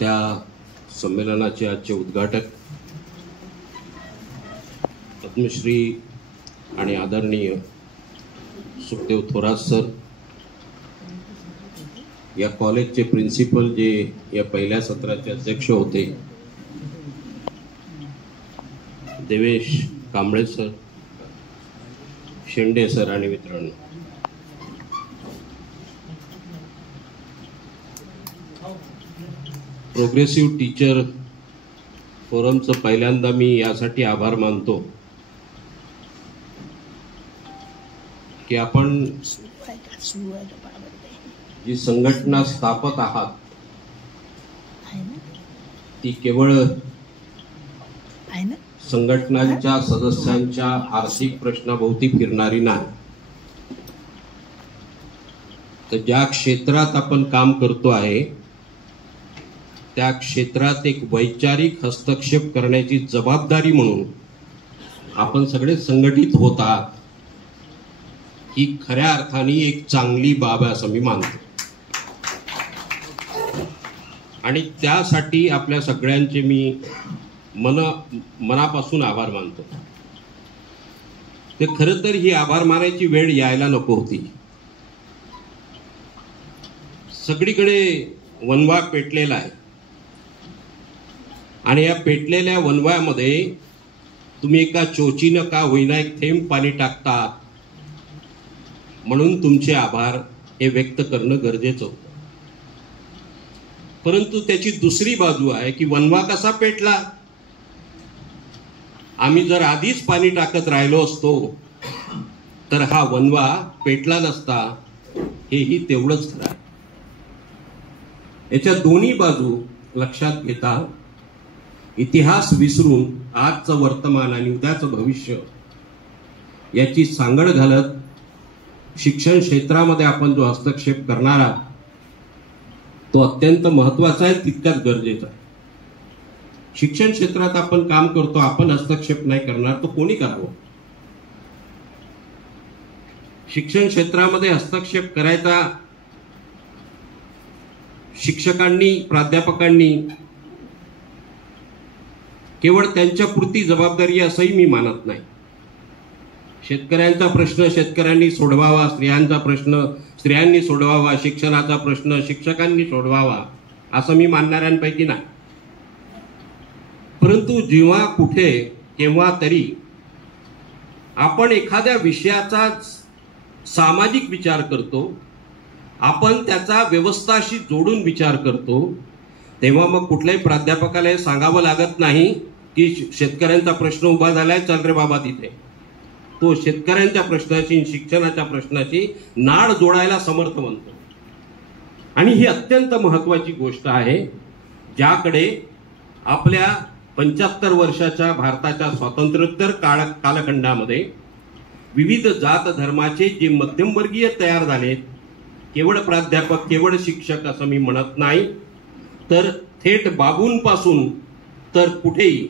त्या संमेलनाचे आजचे उद्घाटक पद्मश्री आणि आदरणीय सुखदेव थोरात सर, या कॉलेजचे प्रिन्सिपल जे या पहिल्या सत्राचे अध्यक्ष होते, देवेश कांबळे सर, शेंडे सर आणि मित्रांनो, प्रोग्रेसिव्ह टीचर फोरमचं पहिल्यांदा मी यासाठी आभार मानतो की आपण जी संघटना स्थापत आहात ती केवळ संघटनांच्या सदस्यांच्या आर्थिक प्रश्नाभोवती फिरणारी नाही, तर ज्या क्षेत्रात आपण काम करतो आहे त्या क्षेत्रात एक वैचारिक हस्तक्षेप करण्याची जबाबदारी म्हणून आपण सगळे संघटित होत आहात, ही खऱ्या अर्थाने एक चांगली बाब आहे असं मी मानतो. आणि त्यासाठी आपल्या सगळ्यांचे मी मनापासून आभार मानतो. ते खरं तर ही आभार मानायची वेळ यायला नको होती. सगळीकडे वणवा पेटलेला आहे आणि या पेटलेल्या वणव्यामध्ये तुम्ही एका चोचीनं का होईना एक थेंब पाणी टाकतात, म्हणून तुमचे आभार हे व्यक्त करणं गरजेचं होतं. परंतु त्याची दुसरी बाजू आहे की वणवा कसा पेटला. आम्ही जर आधीच पाणी टाकत राहिलो असतो तर हा वणवा पेटला नसता, हेही तेवढंच खरं आहे. याच्या दोन्ही बाजू लक्षात घेता इतिहास विसरून आजचं वर्तमान आणि उद्याचं भविष्य याची सांगड घालत शिक्षण क्षेत्रामध्ये आपण जो हस्तक्षेप करणारा तो अत्यंत महत्वाचा आहे, तितकाच गरजेचा आहे. शिक्षण क्षेत्रात आपण काम करतो, आपण हस्तक्षेप नाही करणार तो कोणी करावं. शिक्षण क्षेत्रामध्ये हस्तक्षेप करायचा शिक्षकांनी, प्राध्यापकांनी केवळ त्यांच्या पुरती जबाबदारी असंही मी मानत नाही. शेतकऱ्यांचा प्रश्न शेतकऱ्यांनी सोडवावा, स्त्रियांचा प्रश्न स्त्रियांनी सोडवावा, शिक्षणाचा प्रश्न शिक्षकांनी सोडवावा असं मी मानणाऱ्यांपैकी नाही. परंतु जेव्हा कुठे केव्हा तरी आपण एखाद्या विषयाचा सामाजिक विचार करतो, आपण त्याचा व्यवस्थाशी जोडून विचार करतो, तेव्हा मग कुठल्याही प्राध्यापकाला हे सांगावं लागत नाही की शेतकऱ्यांचा प्रश्न उभा झालाय, चल रे बाबा तिथे. तो शेतकऱ्यांच्या प्रश्नाशी शिक्षणाच्या प्रश्नाशी नाळ जोडायला समर्थ बनतो. आणि ही अत्यंत महत्वाची गोष्ट आहे, ज्याकडे आपल्या 75 वर्षाच्या भारताच्या स्वातंत्र्योत्तर कालखंडामध्ये विविध जात धर्माचे जे मध्यमवर्गीय तयार झालेत, केवळ प्राध्यापक केवळ शिक्षक असं मी म्हणत नाही, तर थेट बाबूंपासून तर कुठेही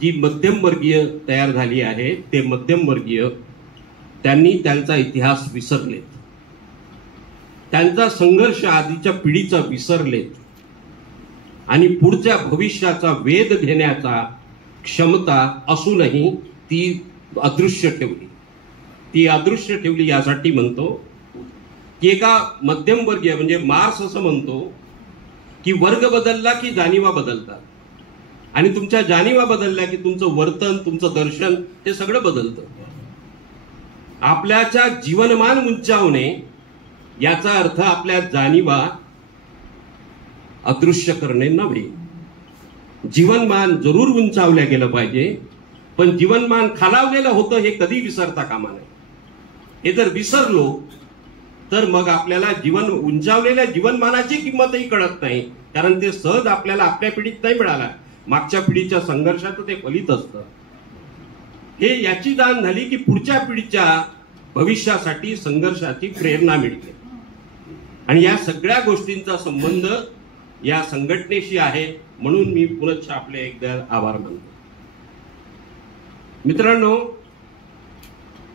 जी मध्यमवर्गीय तयार झाली आहे ते मध्यमवर्गीय त्यांनी त्यांचा इतिहास विसरलेत, त्यांचा संघर्ष आधीच्या पिढीचा विसरलेत आणि पुढच्या भविष्याचा वेध घेण्याचा क्षमता असूनही ती अदृश्य ठेवली. ती अदृश्य ठेवली यासाठी म्हणतो की एका मध्यमवर्गीय म्हणजे मार्क्स असं म्हणतो की वर्ग बदलला की जाणीवा बदलतात, आणि तुमच्या जाणीवा बदलल्या की तुमचं वर्तन, तुमचं दर्शन हे सगळं बदलतं. आपल्याच्या जीवनमान उंचावणे याचा अर्थ आपल्या जाणीवा अदृश्य करणे नव्हे. जीवनमान जरूर उंचावल्या गेलं पाहिजे, पण जीवनमान खालावलेलं होतं हे कधी विसरता कामा नये. हे जर विसरलो तर मग आपल्याला उंचावलेल्या जीवनमानाची किंमतही कळत नाही, कारण ते सहज आपल्याला आपल्या पिढीत नाही मिळाला, मागच्या पिढीच्या संघर्षाचं ते फलित असतं. हे याची जाण झाली की पुढच्या पिढीच्या भविष्यासाठी संघर्षाची प्रेरणा मिळते. आणि या सगळ्या गोष्टींचा संबंध या संघटनेशी आहे, म्हणून मी पुन्हा आपले एकदा आभार मानतो. मित्रांनो,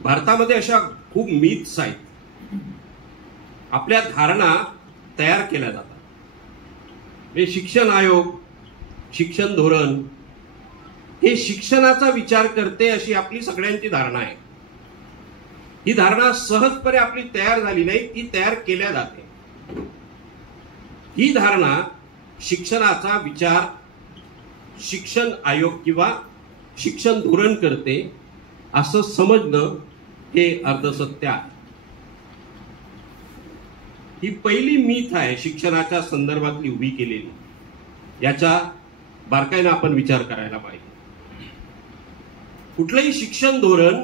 भारतामध्ये अशा खूप मिथ्स आहेत, आपल्या धारणा तयार केल्या जातात. हे शिक्षण आयोग, शिक्षण धोरण हे शिक्षणाचा विचार करते अशी आपली सगळ्यांची धारणा आहे. ही धारणा सहजपणे आपली तयार झाली नाही, ती तयार केल्या जाते. ही धारणा शिक्षणाचा विचार शिक्षण आयोग किंवा शिक्षण धोरण करते असं समजणं हे अर्धसत्य आहे. ही पहिली मीथ आहे शिक्षणाच्या संदर्भातली उभी केलेली. याचा बारकाईनं आपण विचार करायला पाहिजे. कुठलंही शिक्षण धोरण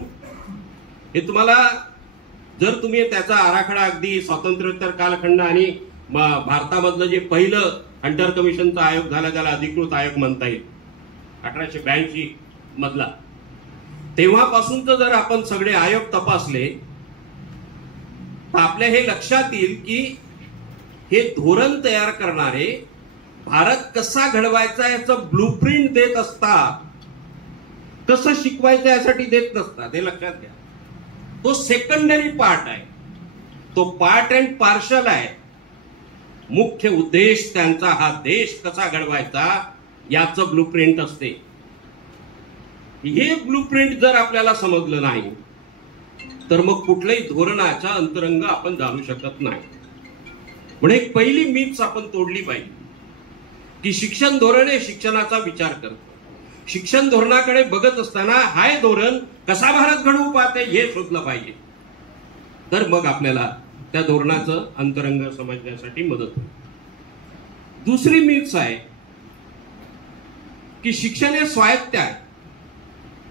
हे तुम्हाला जर तुम्ही त्याचा आराखडा अगदी स्वातंत्र्योत्तर कालखंड आणि भारतामधलं जे पहिलं हंटर कमिशनचा आयोग झाला, त्याला अधिकृत आयोग म्हणता येईल 1882 मधला, तेव्हापासूनच जर आपण सगळे आयोग तपासले तर आपल्या हे लक्षात येईल की हे धोरण तयार करणारे भारत कसा घडवायचा याचं ब्लूप्रिंट देत असतात, कसं शिकवायचं यासाठी देत नसतात. हे लक्षात घ्या. तो सेकंडरी पार्ट आहे, तो पार्ट अँड पार्शल आहे. मुख्य उद्देश त्यांचा हा देश कसा घडवायचा याचं ब्लूप्रिंट असते. हे ब्लूप्रिंट जर आपल्याला समजलं नाही तर मग कुठल्याही धोरणाच्या अंतरंग आपण जाणू शकत नाही. म्हणून एक पहिली मीथ आपण तोडली पाहिजे की शिक्षण धोरण हे शिक्षणाचा विचार करतं. शिक्षण धोरणाकडे बघत असताना हाय धोरण कसा भारत घडवू पाहते हे शोधलं पाहिजे. तर मग आपल्याला त्या धोरणाचं अंतरंग समजण्यासाठी मदत होईल. दुसरी मीथ आहे की शिक्षण हे स्वायत्त आहे,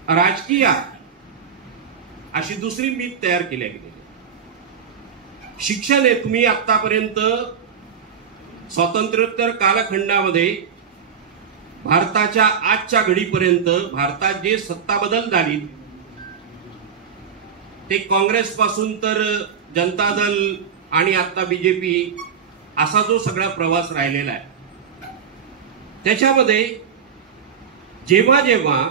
राजकीय आहे, अशी दुसरी मीथ तयार केली गेली. शिक्षण हे तुम्ही आतापर्यंत स्वातंत्र्योत्तर कालखंडामध्ये भारताच्या आजच्या घडीपर्यंत भारतात जे सत्ता बदल झाली ते काँग्रेस पासून तर जनता दल आणि आता बीजेपी असा जो सगळा प्रवास राहिलेला आहे, त्याच्यामध्ये जेव्हा जेव्हा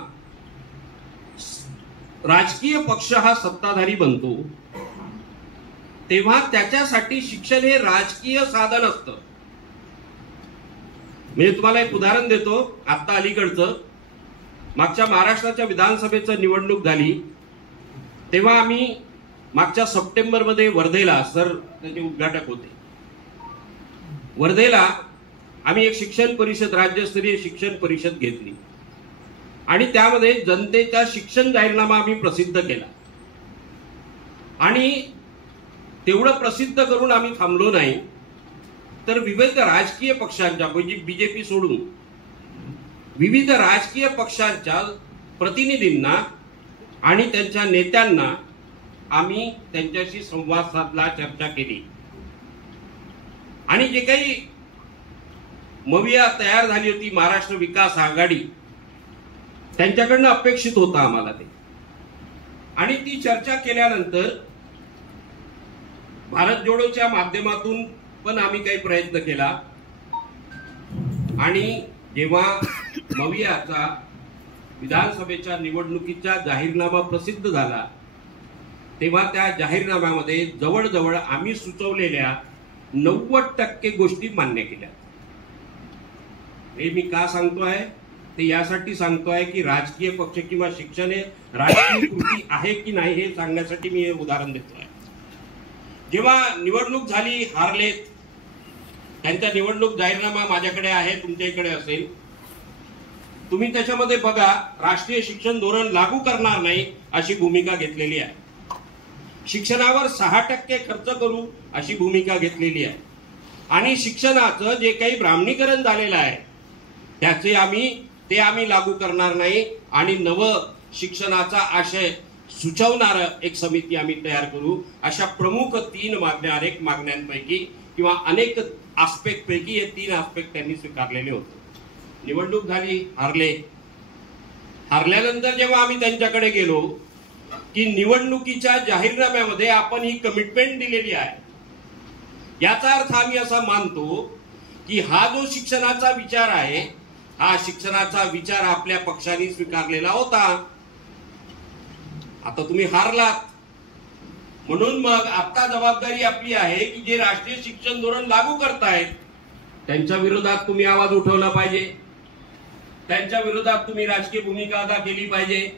राजकीय पक्ष हा सत्ताधारी बनतो तेव्हा त्याच्यासाठी शिक्षण हे राजकीय साधन असतं. म्हणजे तुम्हाला एक उदाहरण देतो. आता अलीकडचं मागच्या महाराष्ट्राच्या विधानसभेचं निवडणूक झाली तेव्हा आम्ही मागच्या सप्टेंबरमध्ये वर्धेला, सर त्याचे उद्घाटक होते, वर्धेला आम्ही एक शिक्षण परिषद, राज्यस्तरीय शिक्षण परिषद घेतली आणि त्यामध्ये जनतेचा शिक्षण जाहीरनामा आम्ही प्रसिद्ध केला. आणि तेवढं प्रसिद्ध करून आम्ही थांबलो नाही तर विविध राजकीय पक्षांच्या, म्हणजे बीजेपी सोडून विविध राजकीय पक्षांच्या प्रतिनिधींना आणि त्यांच्या नेत्यांना आम्ही त्यांच्याशी संवाद साधला, चर्चा केली. आणि जे काही मविया तयार झाली होती महाराष्ट्र विकास आघाडी, त्यांच्याकडनं अपेक्षित होतं आम्हाला ते. आणि ती चर्चा केल्यानंतर भारत जोडोच्या माध्यमातून पण आम्ही काही प्रयत्न केला. आणि जेव्हा मवियाचा विधानसभेच्या निवडणुकीचा जाहीरनामा प्रसिद्ध झाला तेव्हा त्या जाहीरनाम्यामध्ये जवळजवळ आम्ही सुचवलेल्या 90% गोष्टी मान्य केल्या. हे मी का सांगतोय ते यासाठी सांगतोय की राजकीय पक्ष किंवा शिक्षण हे राजकीय कृती आहे की नाही हे सांगण्यासाठी मी हे उदाहरण देतोय. जेव्हा निवडणूक झाली, हारलेत, त्यांचा निवडणूक जाहीरनामा माझ्याकडे आहे, तुमच्याकडे असेल, तुम्ही त्याच्यामध्ये बघा राष्ट्रीय शिक्षण धोरण लागू करणार नाही अशी भूमिका घेतलेली आहे. शिक्षणावर 6% खर्च करू अशी भूमिका घेतलेली आहे. आणि शिक्षणाचं जे काही ब्राह्मणीकरण झालेलं आहे ते आम्ही लागू करणार नाही आणि नव शिक्षणाचा आशय सुचवणार एक समिती आम्ही तयार करू. अशा प्रमुख 3 मागण्या, अनेक मागण्यांपैकी किंवा अनेक आस्पेक्ट पैकी हे 3 आस्पेक्ट त्यांनी स्वीकारलेले होते. निवडणूक झाली, हारल्यानंतर जेव्हा आम्ही त्यांच्याकडे गेलो की निवडणुकीच्या जाहीरनाम्यामध्ये आपण ही कमिटमेंट दिलेली आहे, याचा अर्थ आम्ही असा मानतो की हा जो शिक्षणाचा विचार आहे हा शिक्षणाचा विचार आपल्या पक्षाने स्वीकारलेला होता. आता तुम्ही हारलात म्हणून मग आता जबाबदारी आपली आहे की जे राष्ट्रीय शिक्षण धोरण लागू करतायत त्यांच्या विरोधात तुम्ही आवाज उठवला पाहिजे, त्यांच्या विरोधात तुम्ही राजकीय भूमिका अदा केली पाहिजे,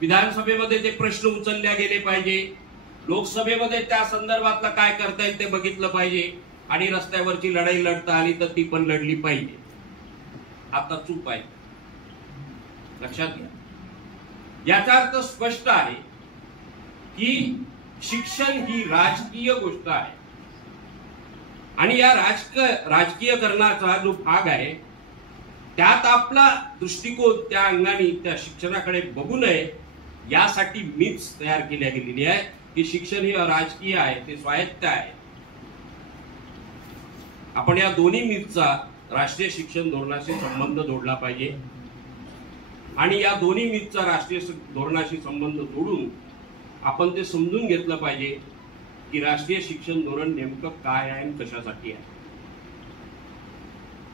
विधानसभेमध्ये ते प्रश्न उचलले गेले पाहिजे, लोकसभेमध्ये त्या संदर्भातलं काय करता येईल ते बघितलं पाहिजे, आणि रस्त्यावरची लढाई लढता आली तर ती पण लढली पाहिजे. आता चूक आहे, लक्षात घ्या. याचा अर्थ स्पष्ट आहे की शिक्षण ही राजकीय गोष्ट आहे, आणि या राजकीयकरणाचा जो भाग आहे त्यात आपला दृष्टिकोन त्या अंगाने त्या शिक्षणाकडे बघू नये यासाठी मीच तयार केल्या गेलेली आहे की शिक्षण हे राजकीय आहे, ते स्वायत्त आहे. आपण या दोन्ही मीचा राष्ट्रीय शिक्षण धोरणाशी संबंध जोडला पाहिजे, आणि या दोन्ही मीचा राष्ट्रीय धोरणाशी संबंध जोडून आपण ते समजून घेतलं पाहिजे की राष्ट्रीय शिक्षण धोरण नेमकं काय आहे आणि कशासाठी आहे.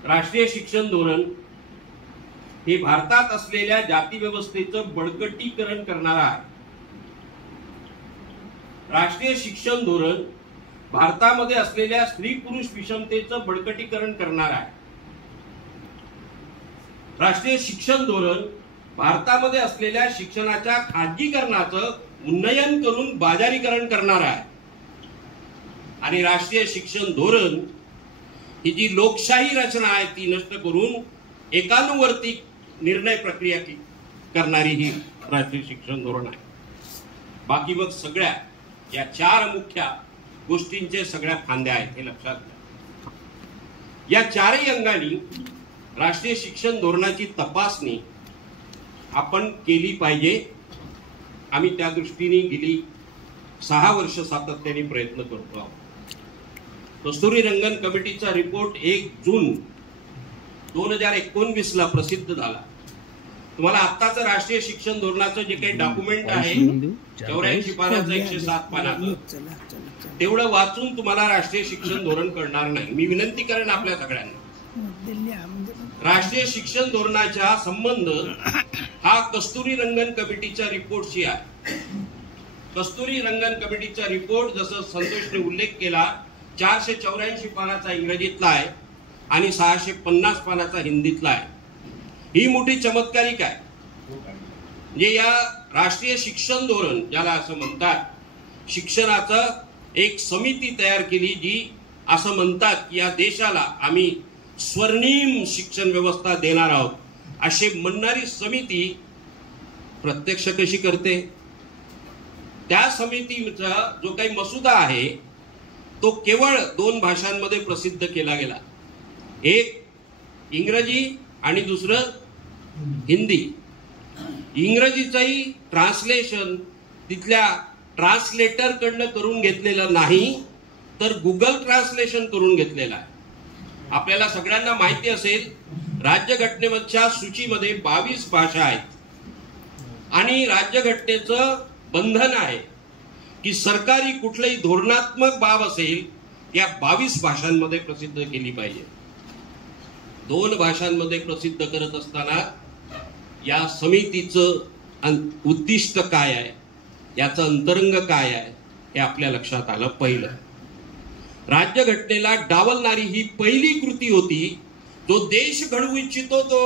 राष्ट्रीय शिक्षण धोरण हे भारतात असलेल्या जाती व्यवस्थेचं बळकटीकरण करणारा आहे. राष्ट्रीय शिक्षण धोरण भारतामध्ये असलेल्या स्त्री पुरुष विषमतेचं बळकटीकरण करणार आहे. राष्ट्रीय शिक्षण धोरण भारतामध्ये असलेल्या शिक्षणाच्या खाजगीकरणाचं उन्नयन करून बाजारीकरण करणार आहे. आणि राष्ट्रीय शिक्षण धोरण ही जी लोकशाही रचना आहे ती नष्ट करून एकानुवर्ती निर्णय प्रक्रिया करणारी ही राष्ट्रीय शिक्षण धोरण आहे. बाकी मग सगळ्या या चार मुख्य गोष्टींचे सगळ्या फांद्या आहेत, हे लक्षात घ्या. या चारही अंगांनी राष्ट्रीय शिक्षण धोरणाची तपासणी आपण केली पाहिजे. आम्ही त्या दृष्टीने गेली 6 वर्ष सातत्याने प्रयत्न करतो आहोत. कस्तुरी रंगन कमिटीचा रिपोर्ट 1 जून 2019 ला प्रसिद्ध झाला. तुम्हाला आत्ताचं राष्ट्रीय शिक्षण धोरणाचं जे काही डॉक्युमेंट आहे 84 पानाचं 107 पानाचं तेवढं वाचून तुम्हाला राष्ट्रीय शिक्षण धोरण कळणार नाही. मी विनंती करेन आपल्या सगळ्यांना, राष्ट्रीय शिक्षण धोरणाचा संबंध हा कस्तुरी रंगन कमिटीच्या रिपोर्टशी आहे. कस्तुरी रंगन कमिटीचा रिपोर्ट जसं संतोषने उल्लेख केला 484 पानाचा इंग्रजीतला आहे आणि 650 पानाचा हिंदीतला आहे. ही मोठी चमत्कारिक आहे. म्हणजे या राष्ट्रीय शिक्षण धोरण ज्याला असं म्हणतात, शिक्षणाचं एक समिती तयार केली जी असं म्हणतात की या देशाला आम्ही स्वर्णिम शिक्षण व्यवस्था देणार आहोत, असे म्हणणारी समिती प्रत्यक्ष कशी करते. त्या समितीचा जो काही मसुदा आहे तो केवळ 2 भाषांमध्ये प्रसिद्ध केला गेला, एक इंग्रजी आणि दुसरं हिंदी. इंग्रजीचंही ट्रान्सलेशन तिथल्या ट्रान्सलेटर कडनं करून घेतलेलं नाही, तर गुगल ट्रान्सलेशन करून घेतलेलं आहे. आपल्याला सगळ्यांना माहिती असेल राज्यघटनेच्या सूचीमध्ये 22 भाषा आहेत आणि राज्यघटनेचं बंधन आहे की सरकारी कुठलीही धोरणात्मक बाब असेल या 22 भाषांमध्ये प्रसिद्ध केली पाहिजे. 2 भाषांमध्ये प्रसिद्ध करत असताना या समितीचं उद्दिष्ट काय आहे, याचं अंतरंग काय आहे हे आपल्या लक्षात आलं. पहिलं, राज्यघटनेला डावलणारी ही पहिली कृती होती. जो देश घडवू इच्छितो तो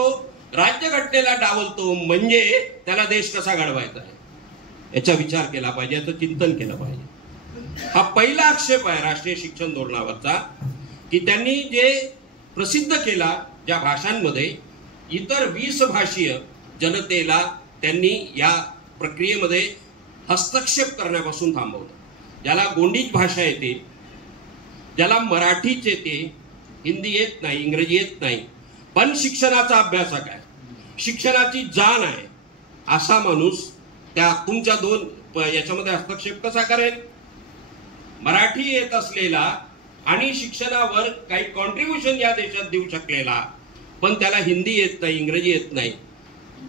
राज्यघटनेला डावलतो, म्हणजे त्याला देश कसा घडवायचा आहे याचा विचार केला पाहिजे, याचं चिंतन केलं पाहिजे. हा पहिला आक्षेप आहे राष्ट्रीय शिक्षण धोरणावरचा की त्यांनी जे प्रसिद्ध केला ज्या भाषांमध्ये, इतर 20 भाषीय जनतेला त्यांनी या प्रक्रियेमध्ये हस्तक्षेप करण्यापासून थांबवलं. ज्याला गोंडीच भाषा येते, ज्याला मराठीच येते, हिंदी येत नाही, इंग्रजी येत नाही, पण शिक्षणाचा अभ्यासक आहे, शिक्षणाची जाण आहे, असा माणूस त्या तुमच्या 2 याच्यामध्ये हस्तक्षेप कसा करेल. मराठी येत असलेला आणि शिक्षणावर काही कॉन्ट्रीब्युशन या देशात देऊ शकलेला, पण त्याला हिंदी येत नाही, इंग्रजी येत नाही,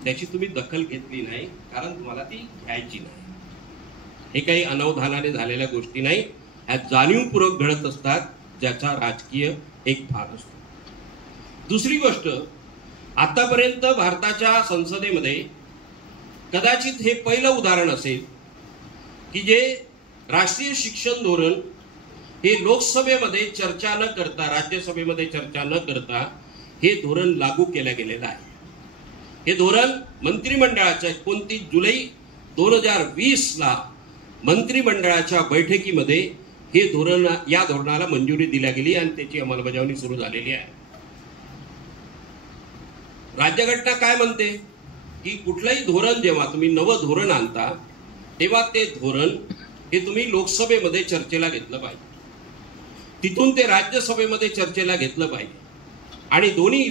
त्याची तुम्ही दखल घेतली नाही, कारण तुम्हाला ती घ्यायची नाही. हे काही अनवधानाने झालेल्या गोष्टी नाही, ह्या जाणीवपूर्वक घडत असतात, ज्याचा राजकीय एक भाग असतो. दुसरी गोष्ट, आतापर्यंत भारताच्या संसदेमध्ये कदाचित हे पहिलं उदाहरण असेल की जे राष्ट्रीय शिक्षण धोरण हे लोकसभेमध्ये चर्चा न करता, राज्यसभेमध्ये चर्चा न करता हे धोरण लागू केलं गेलेलं आहे. हे धोरण मंत्रिमंडळाच्या 29 जुलै 2020 ला मंत्रिमंडळाच्या बैठकीमध्ये हे धोरण, या धोरणाला मंजुरी दिली गेली आणि त्याची अंमलबजावणी सुरू झालेली आहे. राज्यघटना काय म्हणते की कुठलंही धोरण जेव्हा तुम्ही नवं धोरण आणता तेव्हा ते धोरण हे तुम्ही लोकसभेमध्ये चर्चेला घेतलं पाहिजे, तिथून ते राज्यसभेमध्ये चर्चेला घेतलं पाहिजे आणि दोन्ही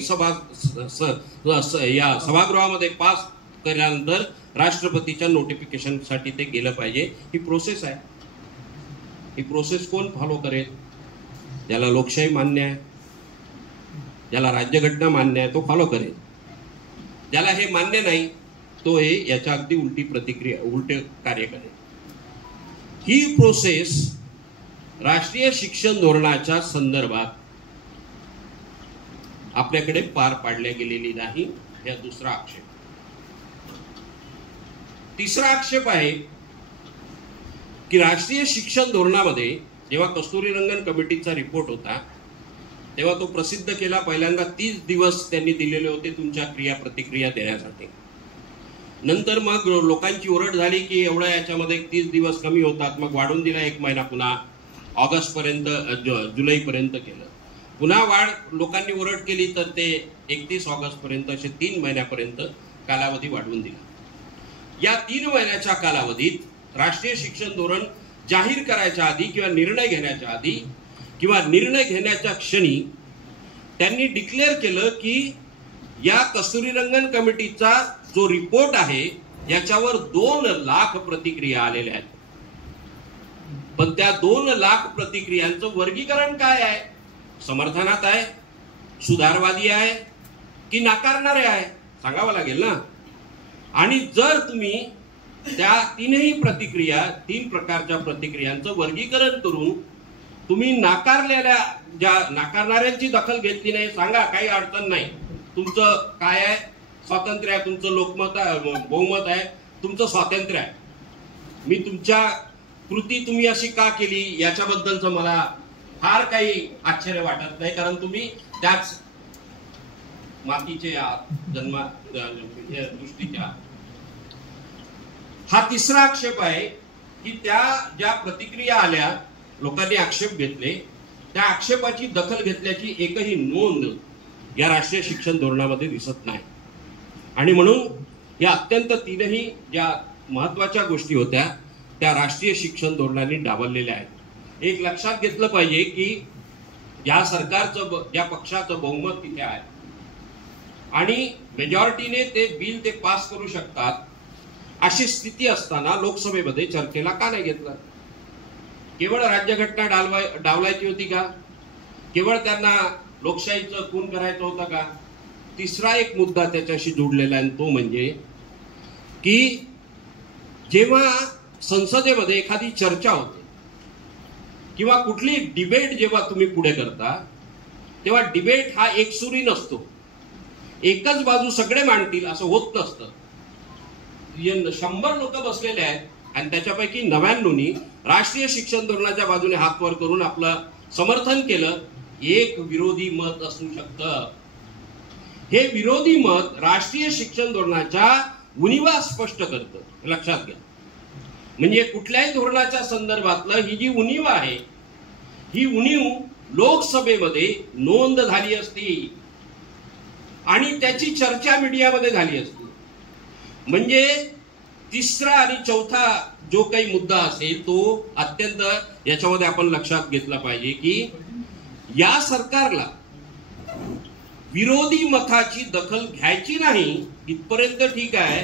या सभागृहामध्ये पास केल्यानंतर राष्ट्रपतीच्या नोटिफिकेशनसाठी ते गेलं पाहिजे. ही प्रोसेस आहे. ही प्रोसेस कोण फॉलो करेल? ज्याला लोकशाही मान्य आहे, ज्याला राज्यघटना मान्य आहे तो फॉलो करेल. ज्याला हे मान्य नाही तो हे याच्या अगदी उलटे कार्य करेल. ही प्रोसेस राष्ट्रीय शिक्षण धोरणाच्या संदर्भात आपल्याकडे पार पाडल्या गेलेली नाही. हा दुसरा आक्षेप. तिसरा आक्षेप आहे की राष्ट्रीय शिक्षण धोरणामध्ये जेव्हा कस्तुरीरंगन कमिटीचा रिपोर्ट होता तेव्हा तो प्रसिद्ध केला. पहिल्यांदा 30 दिवस त्यांनी दिलेले होते तुमच्या क्रिया प्रतिक्रिया देण्यासाठी. नंतर मग लोकांची ओरड झाली की एवढ्या याच्यामध्ये 30 दिवस कमी होतात, मग वाढून दिला 1 महिना, पुन्हा ऑगस्ट पर्यंत, जुलै पर्यंत केलं. पुन्हा वाढ लोकांनी ओरड केली तर ते 31 ऑगस्ट पर्यंत, असे 3 महिन्यापर्यंत कालावधी वाढवून दिला. या 3 महिन्याच्या कालावधीत राष्ट्रीय शिक्षण धोरण जाहीर करायच्या आधी किंवा निर्णय घेण्याच्या आधी किंवा निर्णय घेण्याच्या क्षणी त्यांनी डिक्लेअर केलं की या कस्तुरीरंगन कमिटीचा जो रिपोर्ट आहे याच्यावर 2 लाख प्रतिक्रिया आलेल्या आहेत. पण त्या 2 लाख प्रतिक्रियांचं वर्गीकरण काय आहे? समर्थनात आहे, सुधारवादी आहे की नाकारणारे आहे? सांगावं लागेल ना. आणि जर तुम्ही त्या 3 प्रकारच्या प्रतिक्रियांचं वर्गीकरण करून तुम्ही नाकारणाऱ्यांची दखल घेतली नाही, सांगा काही अडचण नाही, तुमचं काय आहे, स्वातंत्र्य आहे, तुमचं लोकमत आहे, बहुमत आहे, तुमचं स्वातंत्र्य आहे. मी तुमच्या कृती तुम्ही अशी का केली याच्याबद्दलचं मला फार काही आश्चर्य वाटत नाही, कारण तुम्ही त्याच मातीचे जन्मा दृष्टीच्या. हा तिसरा आक्षेप आहे की त्या ज्या प्रतिक्रिया आल्या, लोकांनी आक्षेप घेतले, त्या आक्षेपाची दखल घेतल्याची एकही नोंद या राष्ट्रीय शिक्षण धोरणामध्ये दिसत नाही. आणि म्हणून या अत्यंत 3ही ज्या महत्वाच्या गोष्टी होत्या त्या राष्ट्रीय शिक्षण धोरणाने डावललेल्या आहेत. एक लक्षात घेतलं पाहिजे की या सरकारचं, ज्या पक्षाचं बहुमत तिथे आहे आणि मेजॉरिटीने ते बिल ते पास करू शकतात, अशी स्थिती असताना लोकसभेमध्ये चर्चेला का नाही घेतलं? केवळ राज्यघटना डावलायची होती का? केवळ त्यांना लोकशाहीचं खून करायचं होतं का? तिसरा एक मुद्दा त्याच्याशी जोडलेला आहे, तो म्हणजे की जेव्हा संसदेमध्ये एखादी चर्चा होते किंवा कुठली डिबेट जेव्हा तुम्ही पुढे करता तेव्हा डिबेट हा एकसुरी नसतो, एकच बाजू सगळे मांडतील असं होत नसतं. 100 लोक बसलेले आहेत आणि त्याच्यापैकी 99नी राष्ट्रीय शिक्षण धोरणाच्या बाजूने हात वर करून आपलं समर्थन केलं. एक विरोधी मत असू शकतं. हे विरोधी मत राष्ट्रीय शिक्षण धोरणाच्या उणिवा स्पष्ट करतं, लक्षात घ्या. म्हणजे कुठल्याही धोरणाच्या संदर्भातलं ही जी उणीव आहे, ही उणीव लोकसभेमध्ये नोंद झाली असती आणि त्याची चर्चा मीडियामध्ये झाली असती. म्हणजे तिसरा आणि चौथा जो काही मुद्दा असेल तो अत्यंत याच्यामध्ये आपण लक्षात घेतला पाहिजे की या सरकारला विरोधी मताची दखल घ्यायची नाही इथपर्यंत ठीक आहे,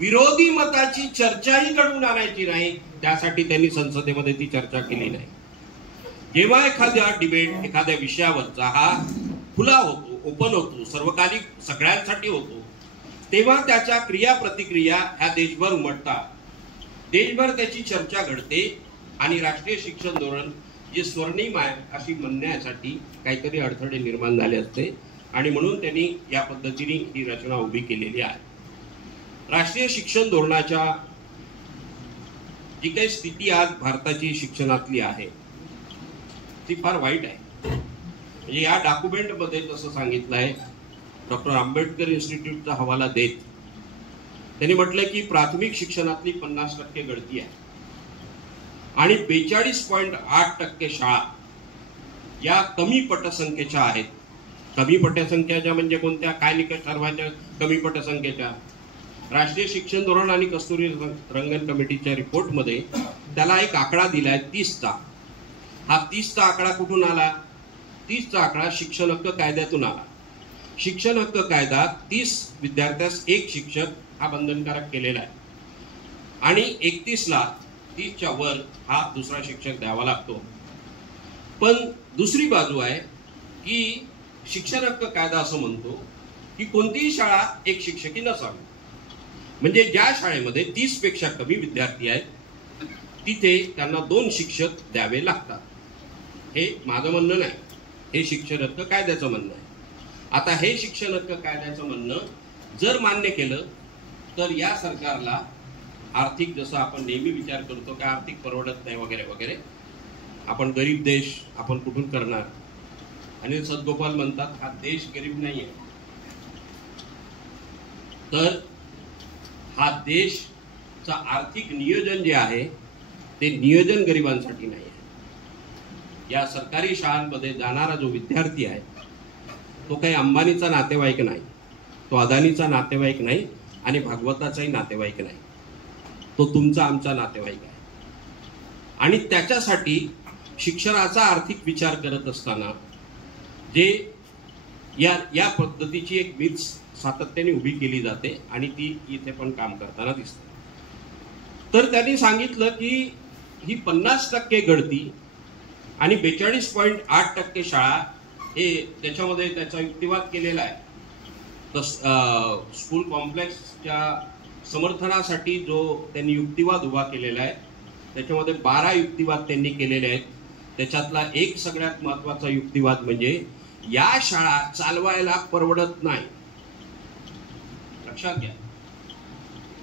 विरोधी मताची चर्चाही घडवून आणायची नाही, त्यासाठी त्यांनी संसदेमध्ये ती चर्चा केली नाही. जेव्हा एखाद्या डिबेट, एखाद्या विषयावरचा हा खुला होतो, ओपन होतो, सर्वकालिक सगळ्यांसाठी होतो, तेव्हा त्याच्या क्रिया प्रतिक्रिया ह्या देशभर उमटतात. देशभर त्याची चर्चा घडते आणि राष्ट्रीय शिक्षण धोरण जे स्वर्णिम आहे अशी म्हणण्यासाठी काहीतरी अडथळे निर्माण झाले असते आणि म्हणून त्यांनी या पद्धतीने ही रचना उभी केलेली आहे. राष्ट्रीय शिक्षण धोरणाच्या जी काही स्थिती आज भारताची शिक्षणातली आहे ती फार वाईट आहे. म्हणजे या डॉक्युमेंटमध्ये तसं सांगितलं आहे, डॉक्टर आंबेडकर इन्स्टिट्यूटचा हवाला देत त्यांनी म्हटलं की प्राथमिक शिक्षणातली 50% गळती आहे आणि 42.8% शाळा या कमी पटसंख्येच्या आहेत. कमी पटसंख्येच्या म्हणजे कोणत्या, काय निकष ठरवायच्या कमी पटसंख्येच्या? राष्ट्रीय शिक्षण धोरण आणि कस्तुरी रंगन कमिटीच्या रिपोर्टमध्ये त्याला एक आकडा दिलाय 30चा. हा 30चा आकडा कुठून आला? 30चा आकडा शिक्षण हक्क कायद्यातून आला. शिक्षण हक्क कायदा 30 विद्यार्थ्यास एक शिक्षक हा बंधनकारक केलेला आहे आणि 31ला 30च्या वर हा दुसरा शिक्षक द्यावा लागतो. पण दुसरी बाजू आहे की शिक्षण हक्क कायदा असं म्हणतो की कोणतीही शाळा एक शिक्षकी नसावी. म्हणजे ज्या शाळेमध्ये 30 पेक्षा कमी विद्यार्थी आहेत तिथे त्यांना 2 शिक्षक द्यावे लागतात. हे माझं म्हणणं नाही, हे शिक्षण हक्क कायद्याचं म्हणणं आहे. आता हे शिक्षण हक्क कायद्याचं म्हणणं जर मान्य केलं तर या सरकारला आर्थिक, जसं आपण नेहमी विचार करतो की आर्थिक परवडत नाही वगैरे वगैरे, आपण गरीब देश आपण कुठून करणार? अनिल सदगोपाल म्हणतात हा देश गरीब नाहीये, तर हा देशचा आर्थिक नियोजन जे आहे ते नियोजन गरिबांसाठी नाही आहे. या सरकारी शाळांमध्ये जाणारा जो विद्यार्थी आहे तो काही अंबानीचा नातेवाईक नाही, तो अदानीचा नातेवाईक नाही आणि भागवताचाही नातेवाईक नाही, तो तुमचा आमचा नातेवाईक आहे. आणि त्याच्यासाठी शिक्षणाचा आर्थिक विचार करत असताना जे या पद्धतीची एक मीच सातत्याने उभी केली जाते आणि ती इथे पण काम करताना दिसते. तर त्यांनी सांगितलं की ही 50% गळती आणि 42.8% शाळा, हे त्याच्यामध्ये त्याचा युक्तिवाद केलेला आहे. स्कूल कॉम्प्लेक्सच्या समर्थनासाठी जो त्यांनी युक्तिवाद उभा केलेला आहे त्याच्यामध्ये 12 युक्तिवाद त्यांनी केलेले आहेत. त्याच्यातला एक सगळ्यात महत्वाचा युक्तिवाद म्हणजे या शाळा चालवायला परवडत नाही. लक्षात घ्या,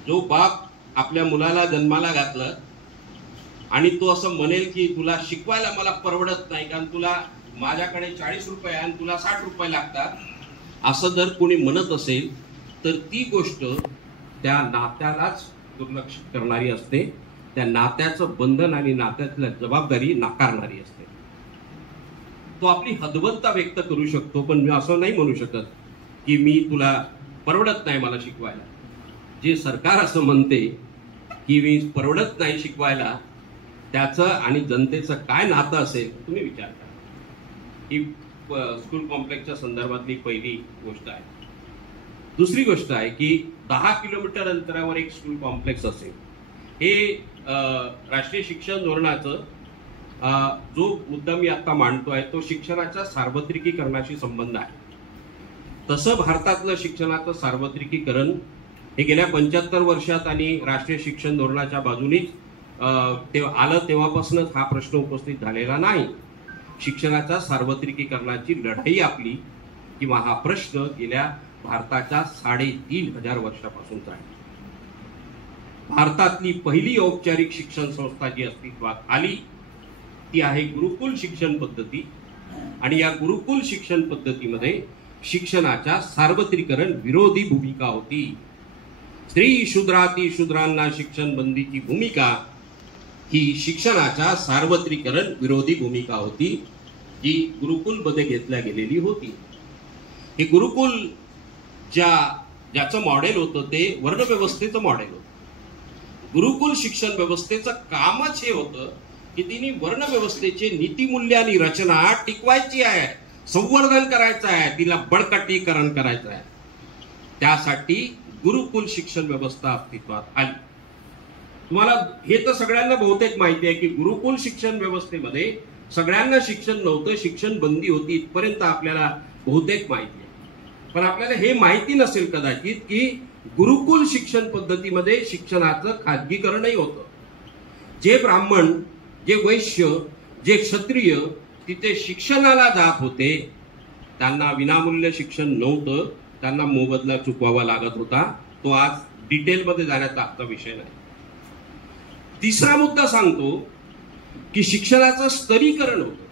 जो बाप आपल्या मुलाला जन्माला घातलं आणि तो असं म्हणेल की तुला शिकवायला मला परवडत नाही कारण तुला माझ्याकडे 40 रुपये आणि तुला 60 रुपये लागतात, असं जर कोणी म्हणत असेल तर ती गोष्ट त्या नात्यालाच दुर्लक्ष करणारी असते, त्या नात्याचं बंधन आणि नात्यातल्या जबाबदारी नाकारणारी असते. तो आपली हदवत्ता व्यक्त करू शकतो पण मी असं नाही म्हणू शकत की मी तुला परवडत नाही मला शिकवायला. जे सरकार असं म्हणते की मी परवडत नाही शिकवायला, त्याचं आणि जनतेचं काय नातं असेल तुम्ही विचार करा. ही स्कूल कॉम्प्लेक्सच्या संदर्भातली पहिली गोष्ट आहे. दुसरी गोष्ट आहे की 10 किलोमीटर अंतरावर एक स्कूल कॉम्प्लेक्स असेल, हे राष्ट्रीय शिक्षण धोरणाचं जो मुद्दा मी आता मांडतोय तो शिक्षणाच्या सार्वत्रिकीकरणाशी संबंध आहे. तसं भारतातलं शिक्षणाचं सार्वत्रिकीकरण हे गेल्या 75 वर्षात आणि राष्ट्रीय शिक्षण धोरणाच्या बाजूनीच ते आलं तेव्हापासूनच हा प्रश्न उपस्थित झालेला नाही. शिक्षणाच्या सार्वत्रिकीकरणाची लढाई आपली किंवा हा प्रश्न गेल्या भारताच्या 3,500 वर्षापासूनचा आहे. भारतातली पहिली औपचारिक शिक्षण संस्था जी अस्तित्वात आली ती आहे गुरुकुल शिक्षण पद्धती आणि या गुरुकुल शिक्षण पद्धतीमध्ये शिक्षणाच्या सार्वत्रिकरण विरोधी भूमिका होती. स्त्री शूद्राती शूद्रांना शिक्षण बंदीची भूमिका ही शिक्षणाच्या सार्वत्रिकरण विरोधी भूमिका होती जी गुरुकुलमध्ये घेतल्या गेलेली होती. हे गुरुकुल ज्याचं मॉडेल होतं ते वर्णव्यवस्थेचं मॉडेल होतं. गुरुकुल शिक्षण व्यवस्थेचं कामच हे होतं की तिने वर्णव्यवस्थेचे नीतिमूल्य आणि रचना टिकवायची आहे, संवर्धन करायचं आहे, तिला बळकटीकरण करायचं आहे. त्यासाठी गुरुकुल शिक्षण व्यवस्था अस्तित्वात आली. तुम्हाला हे तर सगळ्यांना बहुतेक माहिती आहे की गुरुकुल शिक्षण व्यवस्थेमध्ये सगळ्यांना शिक्षण नव्हतं, शिक्षण बंदी होती, इथपर्यंत आपल्याला बहुतेक माहिती आहे. पण आपल्याला हे माहिती नसेल कदाचित की गुरुकुल शिक्षण पद्धतीमध्ये शिक्षणाचं खाजगीकरणही होतं. जे ब्राह्मण, जे वैश्य, जे क्षत्रिय तिथे शिक्षणाला जात होते त्यांना विनामूल्य शिक्षण नव्हतं, त्यांना मोबदला चुकवावा लागत होता. तो आज डिटेलमध्ये जाण्याचा आजचा विषय नाही. तिसरा मुद्दा सांगतो की शिक्षणाचं स्तरीकरण होतं.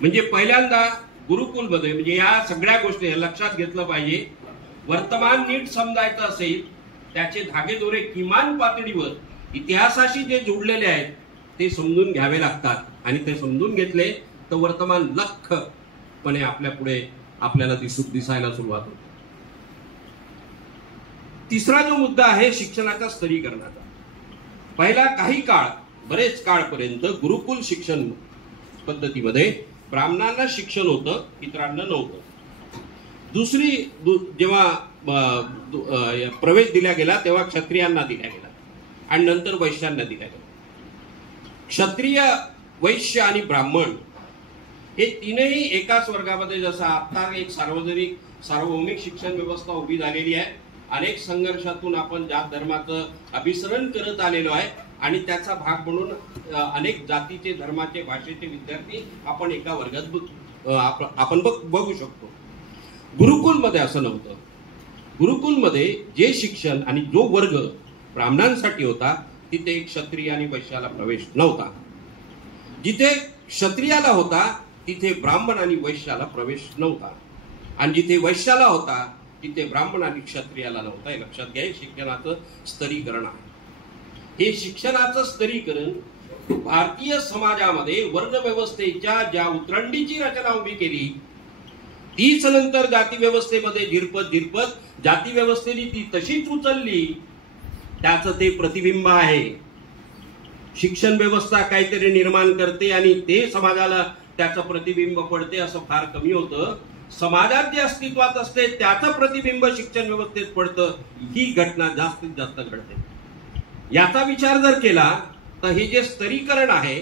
म्हणजे पहिल्यांदा गुरुकुलमध्ये म्हणजे या सगळ्या गोष्टी लक्षात घेतलं पाहिजे. वर्तमान नीट समजायचं असेल त्याचे धागेदोरे किमान पातळीवर इतिहासाशी जे जोडलेले आहेत ते समजून घ्यावे लागतात आणि ते समजून घेतले तर वर्तमान लख्खपणे आपल्या पुढे आपल्याला दिसायला सुरुवात होते. तिसरा जो मुद्दा आहे शिक्षणाच्या स्तरीकरणाचा. पहिला काही काळ बरेच काळपर्यंत गुरुकुल शिक्षण पद्धतीमध्ये ब्राह्मणांना शिक्षण होतं, इतरांना नव्हतं. जेव्हा प्रवेश दिला गेला तेव्हा क्षत्रियांना दिला गेला आणि नंतर वैश्यांना दिला गेला. क्षत्रिय, वैश्य आणि ब्राह्मण हे तीनही एकाच वर्गामध्ये, जसं आता एक सार्वभौमिक शिक्षण व्यवस्था उभी झालेली आहे. अनेक संघर्षातून आपण जात धर्माचं अभिसरण करत आलेलो आहे आणि त्याचा भाग म्हणून अनेक जातीचे, धर्माचे, भाषेचे विद्यार्थी आपण एका वर्गात आपण बघू शकतो. गुरुकुलमध्ये असं नव्हतं. गुरुकुलमध्ये जे शिक्षण आणि जो वर्ग ब्राह्मणांसाठी होता तिथे क्षत्रिय आणि वैश्याला प्रवेश नव्हता. जिथे क्षत्रियाला होता तिथे ब्राह्मण आणि वैश्याला प्रवेश नव्हता आणि जिथे वैश्याला होता तिथे ब्राह्मण आणि क्षत्रियाला नव्हता. हे लक्षात घ्या. शिक्षणाचं स्तरीकरण आहे. हे शिक्षणाचं स्तरीकरण भारतीय समाजामध्ये वर्ग व्यवस्थेच्या ज्या उतरंडीची रचना उभी केली तीच नंतर जाती व्यवस्थेमध्ये झिरपत जाती व्यवस्थेने ती तशीच उचलली, त्याचं ते प्रतिबिंब आहे. शिक्षण व्यवस्था काहीतरी निर्माण करते आणि ते समाजाला त्याचं प्रतिबिंब पडते असं फार कमी होतं. समाजात जे अस्तित्वात असते त्याचं प्रतिबिंब शिक्षण व्यवस्थेत पडतं. ही घटना जास्तीत जास्त घडते. याचा विचार जर केला तर हे जे स्तरीकरण आहे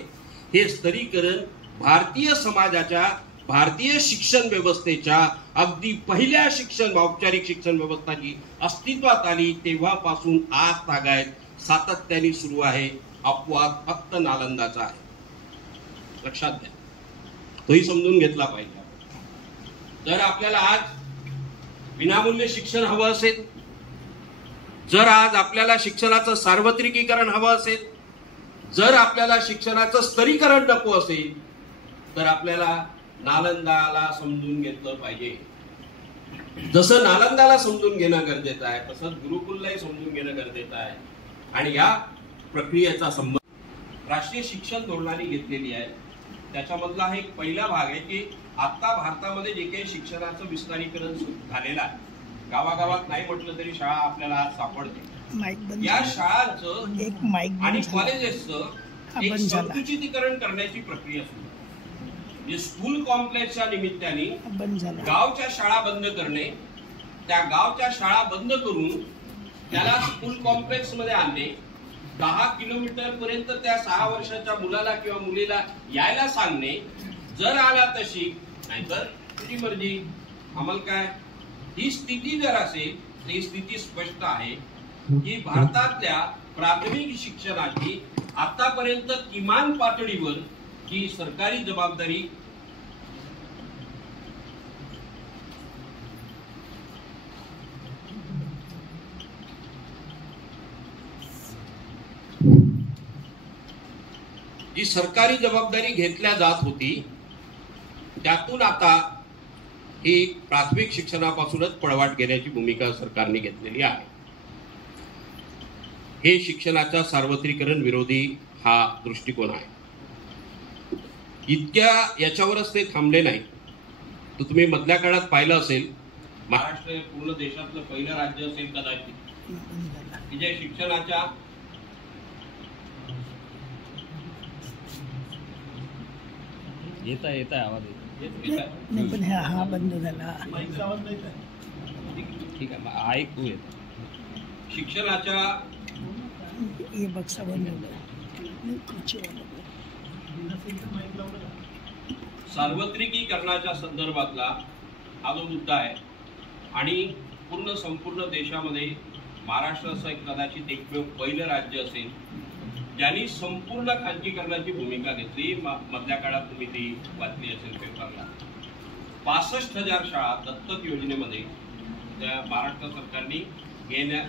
हे स्तरीकरण भारतीय समाजाच्या, भारतीय शिक्षण व्यवस्थेच्या अगदी पहिल्या औपचारिक शिक्षण व्यवस्था जी अस्तित्वात आली तेव्हापासून आज तागायत सातत्याने सुरू आहे. अपवाद फक्त नालंदाचा आहे. लक्षात घ्या. तोही समजून घेतला पाहिजे. जर आपल्याला आज विनामूल्य शिक्षण हवं असेल, जर आज आपल्याला शिक्षणाचं सार्वत्रिकीकरण हवं असेल, जर आपल्याला शिक्षणाचं स्तरीकरण नको असेल तर आपल्याला नालंदाला समजून घेतलं पाहिजे. जसं नालंदाला समजून घेणं गरजेचं आहे तसंच गुरुकुललाही समजून घेणं गरजेचं आहे. आणि या प्रक्रियेचा संबंध राष्ट्रीय शिक्षण धोरणाने घेतलेली आहे. त्याच्यामधला हा एक पहिला भाग आहे की आता भारतामध्ये जे काही शिक्षणाचं विस्तारीकरण झालेलं आहे, गावागावात नाही म्हटलं तरी शाळा आपल्याला आज सापडते. या शाळांचं आणि कॉलेजेसचं एक संकुचितीकरण करण्याची प्रक्रिया सुरू आहे. म्हणजे स्कूल कॉम्प्लेक्सच्या निमित्ताने गावच्या शाळा बंद करणे, त्या गावच्या शाळा बंद करून त्याला स्कूल कॉम्प्लेक्स मध्ये आणणे, 10 किलोमीटर पर्यंत त्या 6 वर्षाच्या मुलाला किंवा मुलीला यायला सांगणे. जर आला तशी, नाहीतर तुझी मर्जी. आम्हाला काय, ही स्थिती जर असेल तर ही स्थिती स्पष्ट आहे की भारतातल्या प्राथमिक शिक्षणाची आतापर्यंत किमान पातळीवर ही सरकारी जबाबदारी जी सरकारी जबाबदारी घेतल्या जात होती त्यातून आता ही प्राथमिक शिक्षणापासूनच पळवाट घेण्याची भूमिका सरकारने घेतलेली आहे. हे शिक्षणाच्या सार्वत्रिकरण विरोधी हा दृष्टिकोन आहे. इतक्या याच्यावरच ते थांबले नाही. तर तुम्ही मधल्या काळात पाहिलं असेल, महाराष्ट्र पूर्ण देशातलं पहिलं राज्य असेल कदाचित की जे शिक्षणाच्या येता आवाज नाही पण हा बंद झाला. ठीक आहे, ऐकू येत. शिक्षणाच्या हे बक्सा बंद सार्वत्रिकीकरणाच्या संदर्भातला हा जो मुद्दा आहे आणि संपूर्ण देशामध्ये महाराष्ट्र असं एक कदाचित एकमेव पहिलं राज्य असेल ज्यांनी संपूर्ण खाजगीकरणाची भूमिका घेतली. मधल्या काळात तुम्ही ती वाचली असेल पेपरला. 65,000 शाळा दत्तक योजनेमध्ये त्या महाराष्ट्र सरकारने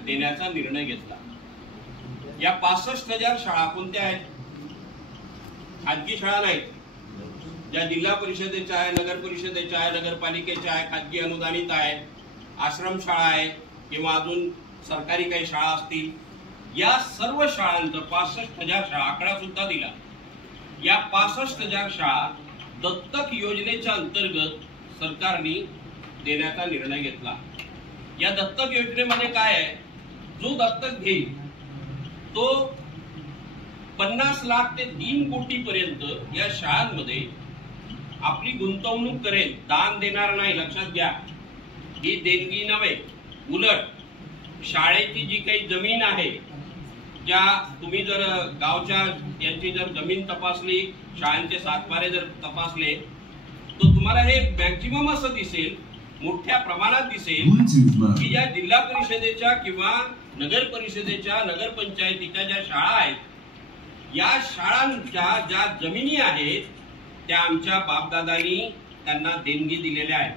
देण्याचा निर्णय घेतला. या 65,000 शाळा कोणत्या आहेत? खाजगी शाळा नाहीत. ज्या जिल्हा परिषदेच्या आहे, नगर परिषदेच्या आहे, नगरपालिकेच्या आहे, खाजगी अनुदानित आहे, आश्रमशाळा आहे किंवा अजून सरकारी काही शाळा असतील, या सर्व शाळांचं 65,000 शाळा आकडा सुद्धा दिला. या 65,000 शाळा दत्तक योजनेच्या अंतर्गत सरकारने देण्याचा निर्णय घेतला. या दत्तक योजनेमध्ये काय आहे, जो दत्तक घेईल तो 50 लाख ते 3 कोटी पर्यंत या शाळांमध्ये आपली गुंतवणूक करेल. दान देणार नाही, लक्षात घ्या. ही देणगी नव्हे, उलट शाळेची जी काही जमीन आहे, ज्या तुम्ही जर गावच्या यांची जर जमीन तपासली, शाळांचे सातबारे जर तपासले, तर तुम्हाला हे मॅक्झिमम असं दिसेल, मोठ्या प्रमाणात दिसेल की या जिल्हा परिषदेच्या किंवा नगर परिषदेच्या, नगरपंचायतीच्या ज्या शाळा आहेत, या शाळांच्या ज्या जमिनी आहेत त्या आमच्या बापदादांनी त्यांना देणगी दिलेल्या आहेत.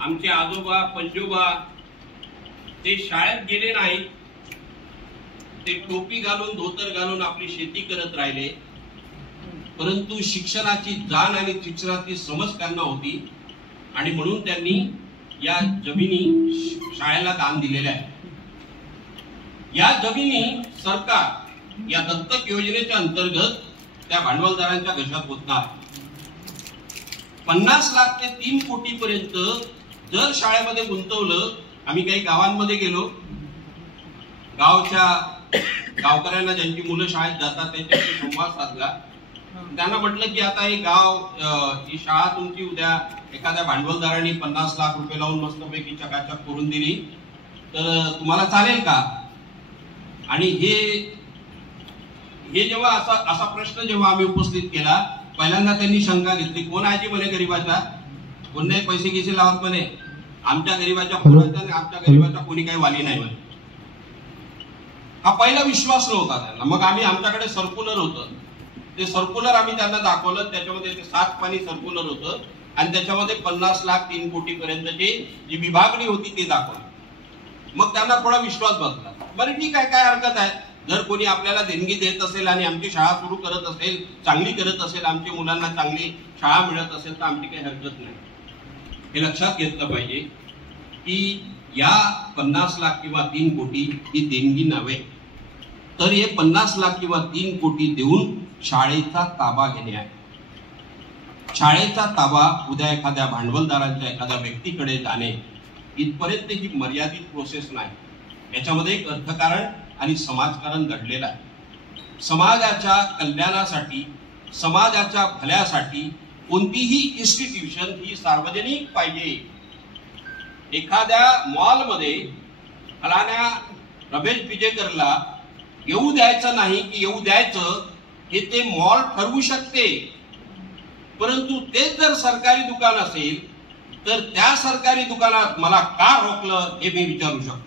आमचे आजोबा पंजोबा ते शाळेत गेले नाहीत, ते टोपी घालून धोतर घालून आपली शेती करत राहिले, परंतु शिक्षणाची जाण आणि शिक्षणाची समज त्यांना होती आणि म्हणून त्यांनी या जमिनी शाळेला दान दिलेल्या आहेत. या जमिनी सरकार या दत्तक योजनेच्या अंतर्गत त्या भांडवलदारांच्या घशात होणार. 50 लाख ते 3 कोटी पर्यंत जर शाळेमध्ये गुंतवलं. आम्ही काही गावांमध्ये गेलो, गावकऱ्यांना ज्यांची मुलं शाळेत जातात त्यांच्याशी संवाद साधला. त्यांना म्हटलं की आता हे गाव, ही शाळा तुमची उद्या एखाद्या भांडवलदारांनी 50 लाख रुपये लावून मस्तपैकी चकाचक करून दिली तर तुम्हाला चालेल का? आणि हे जेव्हा असा प्रश्न जेव्हा आम्ही उपस्थित केला, पहिल्यांदा त्यांनी शंका घेतली. कोण आहे म्हणे गरीबाचा? कोणी पैसे गिसे लावत म्हणे. आमच्या गरीबाच्या पोरांचा आणि आमच्या गरीबाचा कोणी काही वाली नाही म्हणे. हा पहिला विश्वास नव्हता त्यांना. मग आम्ही, आमच्याकडे सर्क्युलर होतं, ते सर्क्युलर आम्ही त्यांना दाखवलं. त्याच्यामध्ये ते 7 पानी सर्क्युलर होतं आणि त्याच्यामध्ये 50 लाख 3 कोटी पर्यंतची जी विभागणी होती ते दाखवली. मग त्यांना थोडा विश्वास बसला. बरं ठीक आहे, काय हरकत आहे, जर कोणी आपल्याला देणगी देत असेल आणि आमची शाळा सुरू करत असेल, चांगली करत असेल, आमच्या मुलांना चांगली शाळा मिळत असेल तर आमची काही हरकत नाही. हे लक्षात घेतलं पाहिजे की या 50 लाख किंवा 3 कोटी ही देणगी नव्हे, तर हे 50 लाख किंवा 3 कोटी देऊन शाळेचा ताबा घेणे आहे. शाळेचा ताबा उद्या एखाद्या भांडवलदारांच्या एखाद्या व्यक्तीकडे जाणे इथपर्यंत ही मर्यादित प्रोसेस नाही. याच्यामध्ये एक अर्थकारण आणि समाजकारण दडलेलं आहे. समाजाच्या कल्याणासाठी, समाजाच्या भल्यासाठी कोणतीही इन्स्टिट्यूशन ही सार्वजनिक पाहिजे. एखाद्या मॉलमध्ये फलाण्या रमेश विजेकरला येऊ द्यायचं नाही की येऊ द्यायचं हे ते मॉल ठरवू शकते, परंतु तेच जर सरकारी दुकान असेल तर त्या सरकारी दुकानात मला का रोखलं हे मी विचारू शकतो.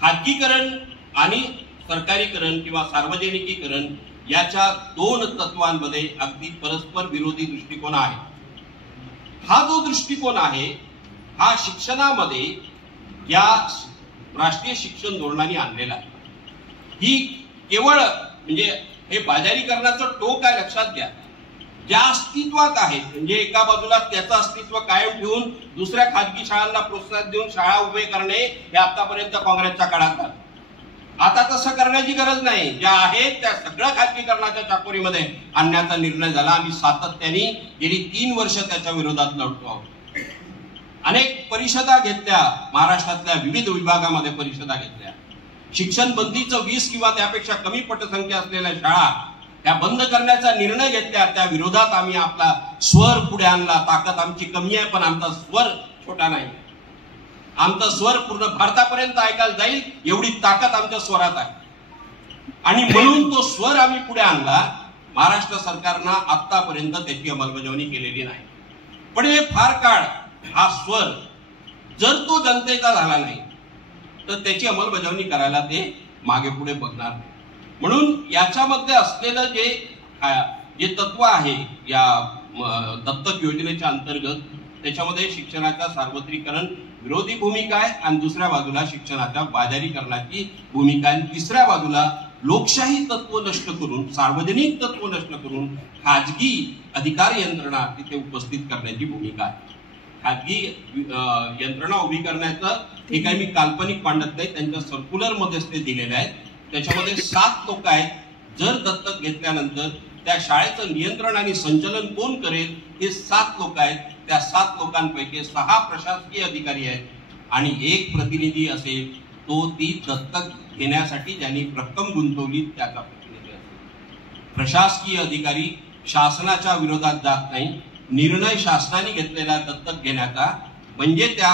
खाजगीकरण आणि सरकारीकरण किंवा सार्वजनिकीकरण याच्या 2 तत्वांमध्ये अगदी परस्पर विरोधी दृष्टिकोन आहे. हा जो दृष्टिकोन आहे हा शिक्षणामध्ये या राष्ट्रीय शिक्षण धोरणाने आणलेला आहे. ही केवळ म्हणजे हे बाजारीकरणाचं टोक आहे, लक्षात घ्या. ज्या अस्तित्वात आहेत, म्हणजे एका बाजूला त्याचं अस्तित्व कायम ठेवून दुसऱ्या खाजगी शाळांना प्रोत्साहन देऊन शाळा उभे करणे हे आतापर्यंत काँग्रेसच्या काळात झालं. आता तसं करण्याची गरज नाही. ज्या आहेत त्या सगळ्या खाजगीकरणाच्या चाकोरीमध्ये आणण्याचा निर्णय झाला. आम्ही सातत्याने गेली 3 वर्ष त्याच्या विरोधात लढतो आहोत. अनेक परिषदा घेतल्या, महाराष्ट्रातल्या विविध विभागामध्ये परिषदा घेतल्या. शिक्षण बंदीचं 20 किंवा त्यापेक्षा कमी पटसंख्या असलेल्या शाळा त्या बंद करण्याचा निर्णय घेतला. त्या विरोधात आम्ही आपला स्वर पुढे आणला. ताकद आमची कमी आहे पण आमचा स्वर छोटा नाही. आमचा स्वर पूर्ण भारतापर्यंत ऐकायला जाईल एवढी ताकद आमच्या स्वरात आहे आणि म्हणून तो स्वर आम्ही पुढे आणला. महाराष्ट्र सरकारनं आतापर्यंत त्याची अंमलबजावणी केलेली नाही. पण हे फार काळ हा स्वर जर तो जनतेचा झाला नाही तर त्याची अंमलबजावणी करायला ते मागे पुढे बघणार नाही. म्हणून याच्यामध्ये असलेलं जे तत्व आहे या दत्तक योजनेच्या अंतर्गत, त्याच्यामध्ये शिक्षणाच्या सार्वत्रिकरण विरोधी भूमिका आहे आणि दुसऱ्या बाजूला शिक्षणाच्या बाजारीकरणाची भूमिका आहे. तिसऱ्या बाजूला लोकशाही तत्व नष्ट करून, सार्वजनिक तत्व नष्ट करून खाजगी अधिकार यंत्रणा तिथे उपस्थित करण्याची भूमिका आहे. खाजगी यंत्रणा उभी करण्याचं हे काही मी काल्पनिक मांडत नाही, त्यांच्या सर्क्युलर मध्येच ते दिलेले आहेत. त्याच्यामध्ये 7 लोक आहेत. जर दत्तक घेतल्यानंतर त्या शाळेचं नियंत्रण आणि संचालन कोण करेल, हे 7 लोक आहेत. त्या 7 लोकांपैकी 6 प्रशासकीय अधिकारी आहेत आणि 1 प्रतिनिधी असेल, तो ती दत्तक घेण्यासाठी ज्यांनी रक्कम गुंतवली त्याचा प्रतिनिधी असेल. प्रशासकीय अधिकारी शासनाच्या विरोधात जात नाही. निर्णय शासनाने घेतलेला दत्तक घेण्याचा म्हणजे त्या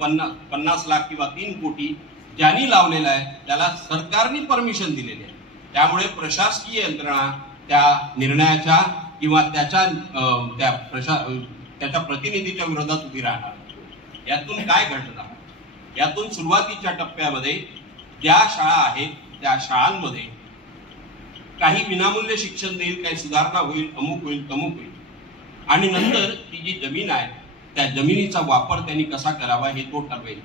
50 लाख किंवा 3 कोटी ज्यांनी लावलेला आहे त्याला सरकारने परमिशन दिलेली आहे. त्यामुळे प्रशासकीय यंत्रणा त्या निर्णयाच्या किंवा त्याच्या प्रतिनिधीच्या विरोधात उभी राहणार. यातून काय घडलं? यातून सुरुवातीच्या टप्प्यामध्ये ज्या शाळा आहेत त्या शाळांमध्ये काही विनामूल्य शिक्षण देईल, काही सुधारणा होईल, अमुक होईल, तमुक होईल, आणि नंतर ती जी जमीन आहे त्या जमिनीचा वापर त्यांनी कसा करावा हे तो ठरवेल.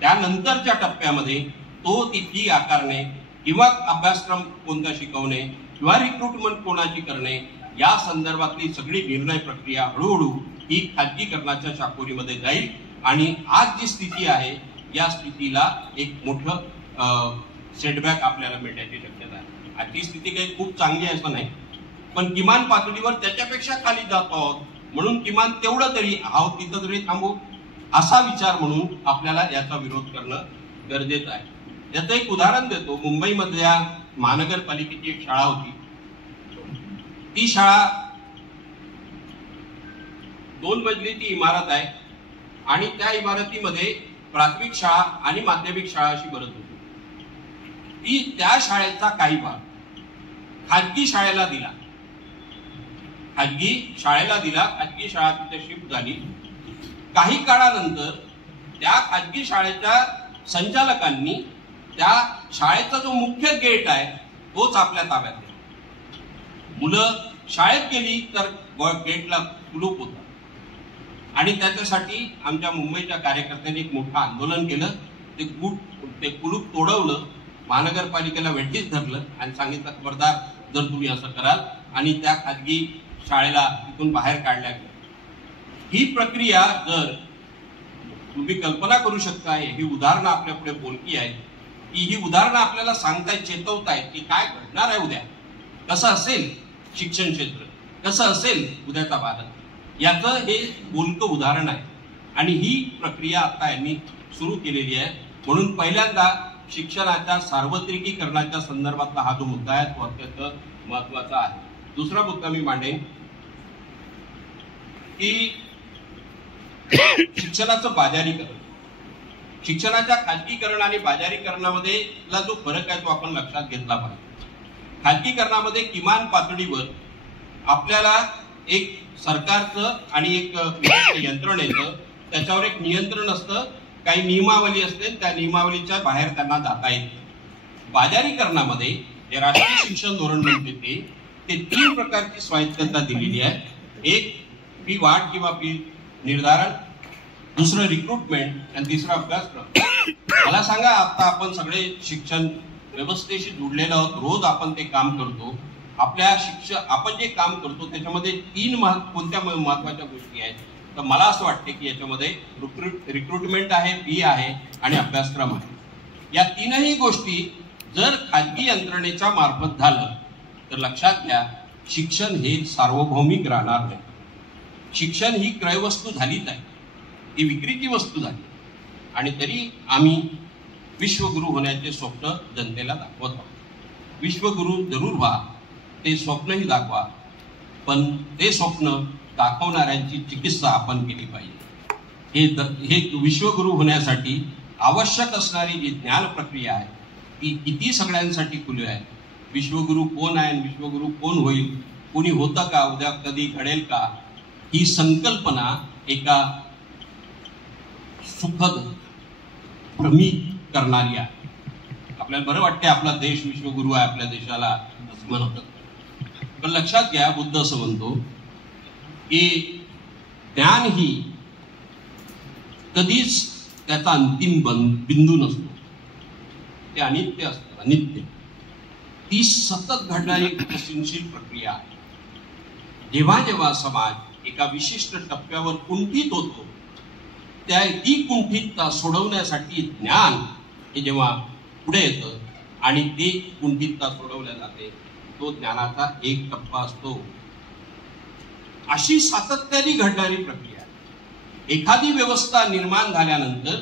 त्यानंतरच्या टप्प्यामध्ये तो ती फी आकारणे किंवा अभ्यासक्रम कोणता शिकवणे किंवा रिक्रुटमेंट कोणाची करणे या संदर्भातली सगळी निर्णय प्रक्रिया हळूहळू ही खाजगीकरणाच्या शाकोरीमध्ये जाईल. आणि आज जी स्थिती आहे या स्थितीला एक मोठं सेटबॅक आपल्याला मिळण्याची शक्यता आहे. आजची स्थिती काही खूप चांगली आहे असं नाही, पण किमान पातळीवर त्याच्यापेक्षा खाली जातो आहोत, म्हणून किमान तेवढं तरी आहोत तिथं तरी थांबू असा विचार म्हणून आपल्याला याचा विरोध करणं गरजेचं आहे. याचं एक उदाहरण देतो. मुंबईमधल्या महानगरपालिकेची एक शाळा होती. ती शाळा 2 मजलीची इमारत आहे आणि त्या इमारतीमध्ये प्राथमिक शाळा आणि माध्यमिक शाळा अशी भरत होती. ती त्या शाळेचा काही भाग खाजगी शाळेला दिला. खाजगी शाळा तिथे शिफ्ट झाली. काही काळानंतर त्या खाजगी शाळेच्या संचालकांनी त्या शाळेचा जो मुख्य गेट आहे तोच आपल्या ताब्यात घेतला. मुलं शाळेत गेली तर गेटला कुलूप होता आणि त्याच्यासाठी आमच्या मुंबईच्या कार्यकर्त्यांनी एक मोठं आंदोलन केलं. ते कुलूप तोडवलं, महानगरपालिकेला वेठीस धरलं आणि सांगितलं खबरदार जर तुम्ही असं कराल, आणि त्या खाजगी शाळेला तिथून बाहेर काढल्या गेल्या. ही प्रक्रिया जर तुम्ही कल्पना करू शकता, ही उदाहरणं आपल्या पुढे बोलकी आहेत की ही उदाहरणं आपल्याला सांगतायत, चेतवतायत की काय घडणार आहे उद्या, कसं असेल शिक्षण क्षेत्र, कसं असेल उद्याचा भारत, याचं हे बोलकं उदाहरण आहे. आणि ही प्रक्रिया आता यांनी सुरू केलेली आहे. म्हणून पहिल्यांदा शिक्षणाच्या सार्वत्रिकीकरणाच्या संदर्भातला हा जो मुद्दा आहे तो अत्यंत महत्वाचा आहे. दुसरा मुद्दा मी मांडेन की शिक्षणाचं बाजारीकरण. शिक्षणाच्या खाजगीकरण आणि बाजारीकरणामध्ये जो फरक आहे तो आपण लक्षात घेतला पाहिजे. खाजगीकरणामध्ये किमान पातळीवर आपल्याला एक सरकारचं आणि एक यंत्रणेचं त्याच्यावर एक नियंत्रण असतं, काही नियमावली असते, त्या नियमावलीच्या बाहेर त्यांना जाता येते. बाजारीकरणामध्ये जे राष्ट्रीय शिक्षण धोरण म्हणते ते 3 प्रकारची स्वायत्तता दिलेली आहे. एक फी वाढ किंवा फी निर्धारण, दुसरं रिक्रुटमेंट आणि तिसरा अभ्यासक्रम. मला सांगा, आता आपण सगळे शिक्षण व्यवस्थेशी जुडलेलो आहोत, रोज आपण ते काम करतो. आपल्या आपण जे काम करतो त्याच्यामध्ये 3 कोणत्या महत्वाच्या गोष्टी आहेत? तर मला असं वाटते की याच्यामध्ये रिक्रुटमेंट आहे, फी आहे आणि अभ्यासक्रम आहे. या 3ही गोष्टी जर खाजगी यंत्रणेच्या मार्फत झालं तर लक्षात घ्या, शिक्षण हे सार्वभौमिक राहणार नाही. शिक्षण ही क्रयवस्तू झालीच आहे, ही विक्रीची वस्तू झाली. आणि तरी आम्ही विश्वगुरू होण्याचे स्वप्न जनतेला दाखवत आहोत. विश्वगुरू जरूर व्हा, ते स्वप्नही दाखवा, पण ते स्वप्न दाखवणाऱ्यांची चिकित्सा आपण केली पाहिजे. हे विश्वगुरू होण्यासाठी आवश्यक असणारी जी ज्ञान प्रक्रिया आहे ती किती सगळ्यांसाठी खुली आहे. विश्वगुरू कोण आहे, विश्वगुरू कोण होईल, कोणी होतं का, उद्या कधी घडेल का, ही संकल्पना एका सुखद भ्रमित करणारी आहे. आपल्याला बरं वाटते आपला देश विश्वगुरू आहे, आपल्या देशाला असं म्हणतात. पण लक्षात घ्या, बुद्ध असं म्हणतो की ज्ञान ही कधीच त्याचा अंतिम बिंदू नसतो, ते अनित्य असतं. अनित्य ती सतत घडणारी विकसनशील प्रक्रिया आहे. जेव्हा जेव्हा समाज एका विशिष्ट टप्प्यावर कुंठित होतो, ती कुंठितता सोडवण्यासाठी ज्ञान हे जेव्हा पुढे येतं आणि ते कुंठितता सोडवल्या जाते, तो ज्ञानाचा एक टप्पा असतो. अशी सातत्याने घडणारी प्रक्रिया. एखादी व्यवस्था निर्माण झाल्यानंतर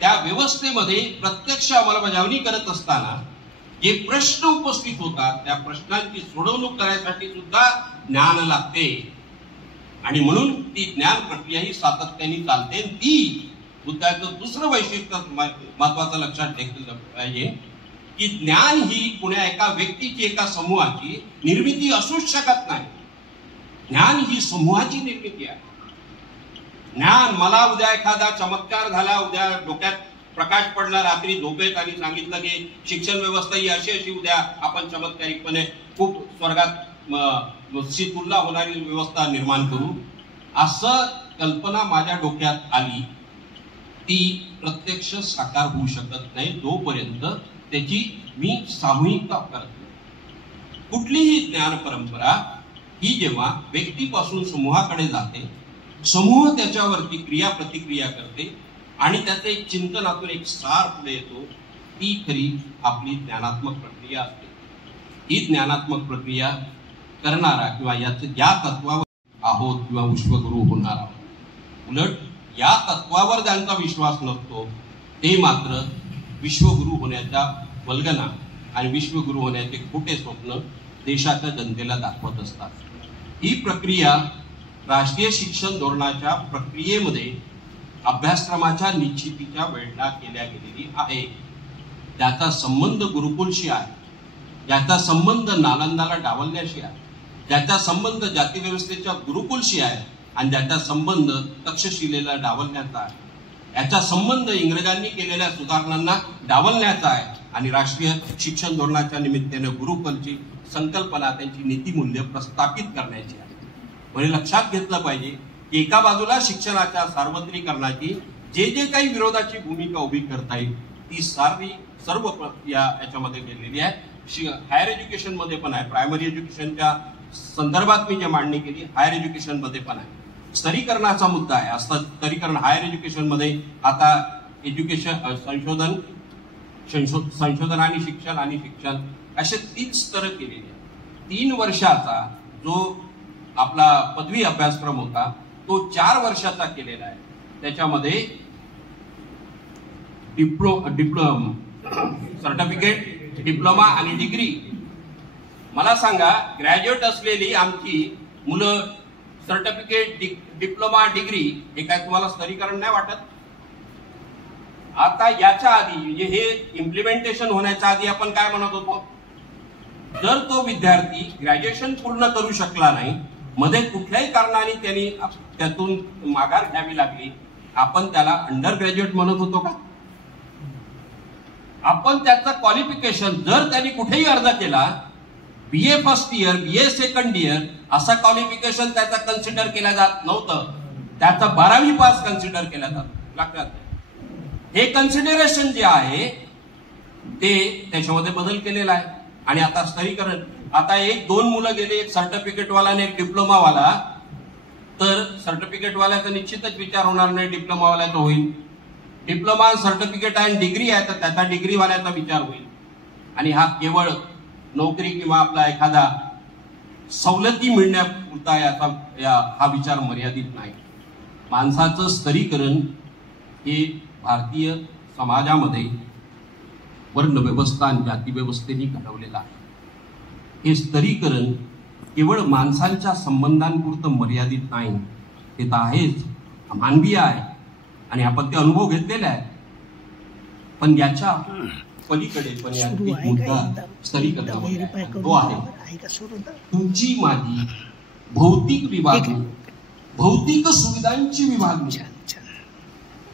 त्या व्यवस्थेमध्ये प्रत्यक्ष अंमलबजावणी करत असताना जे प्रश्न उपस्थित होतात, त्या प्रश्नांची सोडवणूक करायसाठी सुद्धा ज्ञान लागते. आणि म्हणून ती ज्ञान प्रक्रिया ही सातत्याने चालते. ती बुद्धाचं दुसरं वैशिष्ट्य महत्वाचं लक्षात ठेवलं पाहिजे की ज्ञान ही कुण्या एका व्यक्तीची, एका समूहाची निर्मिती असूच शकत नाही. ज्ञान ही समूहाची निर्मिती आहे. ज्ञान, मला उद्या एखादा चमत्कार झाला, उद्या डोक्यात प्रकाश पडला रात्री झोपेत आणि सांगितलं की शिक्षण व्यवस्था ही अशी अशी उद्या आपण चमत्कारिकपणे खूप स्वर्गात तुलना होणारी व्यवस्था निर्माण करू, असं कल्पना माझ्या डोक्यात आली, ती प्रत्यक्ष साकार होऊ शकत नाही जोपर्यंत त्याची मी सामूहिकता करत नाही. कुठलीही ज्ञान परंपरा ही जेव्हा व्यक्तीपासून समूहाकडे जाते, समूह त्याच्यावरती क्रिया प्रतिक्रिया करते आणि त्याचं एक चिंतनातून एक सार पुढे येतो, ती खरी आपली ज्ञानात्मक प्रक्रिया असते. ही ज्ञानात्मक प्रक्रिया करणारा किंवा या तत्वावर आहोत किंवा विश्वगुरु होणार आहोत. उलट या तत्वावर ज्यांचा विश्वास नसतो ते मात्र विश्वगुरु होण्याच्या वल्गना आणि विश्वगुरु होण्याचे खोटे स्वप्न देशाच्या जनतेला दाखवत असतात. ही प्रक्रिया राष्ट्रीय शिक्षण धोरणाच्या प्रक्रियेमध्ये अभ्यासक्रमाच्या निश्चितीच्या वेळेला केल्या गेलेली आहे. त्याचा संबंध गुरुकुलशी आहे, ज्याचा संबंध नालंदाला डावलण्याशी आहे, ज्याचा संबंध जातीव्यवस्थेच्या गुरुकुलशी आहे आणि ज्याचा संबंध तक्षशिलेला डावलण्याचा आहे. याचा संबंध इंग्रजांनी केलेल्या सुधारणांना डावलण्याचा आहे आणि राष्ट्रीय शिक्षण धोरणाच्या निमित्ताने गुरुकुलची संकल्पना, त्यांची नीतिमूल्य प्रस्थापित करण्याची आहे. म्हणजे लक्षात घेतलं पाहिजे की एका बाजूला शिक्षणाच्या सार्वत्रिकरणाची जे काही विरोधाची भूमिका उभी करता येईल ती सर्व याच्यामध्ये गेलेली आहे. हायर एज्युकेशन मध्ये पण आहे, प्रायमरी एज्युकेशनच्या संदर्भात मी जे मांडणी केली, हायर एज्युकेशन मध्ये पण आहे. स्तरीकरणाचा मुद्दा आहे. स्तरीकरण हायर एज्युकेशन मध्ये आता एज्युकेशन संशोधन आणि शिक्षण असे 3 स्तर केलेले आहेत. 3 वर्षाचा जो आपला पदवी अभ्यासक्रम होता तो 4 वर्षाचा केलेला आहे. त्याच्यामध्ये सर्टिफिकेट, डिप्लोमा आणि डिग्री. मला सांगा, ग्रॅज्युएट असलेली आमची मुलं सर्टिफिकेट, डिप्लोमा, डिग्री हे काय तुम्हाला स्तरीकरण नाही वाटत? आता याच्या आधी म्हणजे हे इम्प्लिमेंटेशन होण्याच्या आधी आपण काय म्हणत होतो, जर तो विद्यार्थी ग्रॅज्युएशन पूर्ण करू शकला नाही, मध्ये कुठल्याही कारणाने त्यांनी त्यातून माघार घ्यावी लागली, आपण त्याला अंडर ग्रॅज्युएट म्हणत होतो का? आपण त्याचं क्वालिफिकेशन जर त्यांनी कुठेही अर्ज केला, BA first year, BA second year असं क्वालिफिकेशन त्याचा कन्सिडर केला जात नव्हतं. त्याचा 12वी पास कन्सिडर केला जात. लक्षात, हे कन्सिडरेशन जे आहे ते त्याच्यामध्ये बदल केलेला आहे. आणि आता स्तरीकरण, आता 1-2 मुलं गेले, एक सर्टिफिकेटवाला आणि एक डिप्लोमावाला, तर सर्टिफिकेटवाल्याचा निश्चितच विचार होणार नाही, डिप्लोमावाल्याचा होईल. डिप्लोमा सर्टिफिकेट आणि डिग्री आहे तर त्याचा डिग्रीवाल्याचा विचार होईल. आणि हा केवळ नोकरी किंवा आपला एखादा सवलती मिळण्यापुरता हा विचार मर्यादित नाही. माणसाचं स्तरीकरण हे भारतीय समाजामध्ये वर्ण व्यवस्था आणि जाती व्यवस्थेने घडवलेलं आहे. हे स्तरीकरण केवळ माणसांच्या संबंधांपुरतं मर्यादित नाही, ते तर आहेच, मानवीय आहे आणि आपण ते अनुभव घेतलेले आहे. पण याच्या पलीकडे पण या मुद्दा स्तरीकरणामध्ये तो आहे तुमची माझी भौतिक विभागणी, भौतिक सुविधांची विभागणी.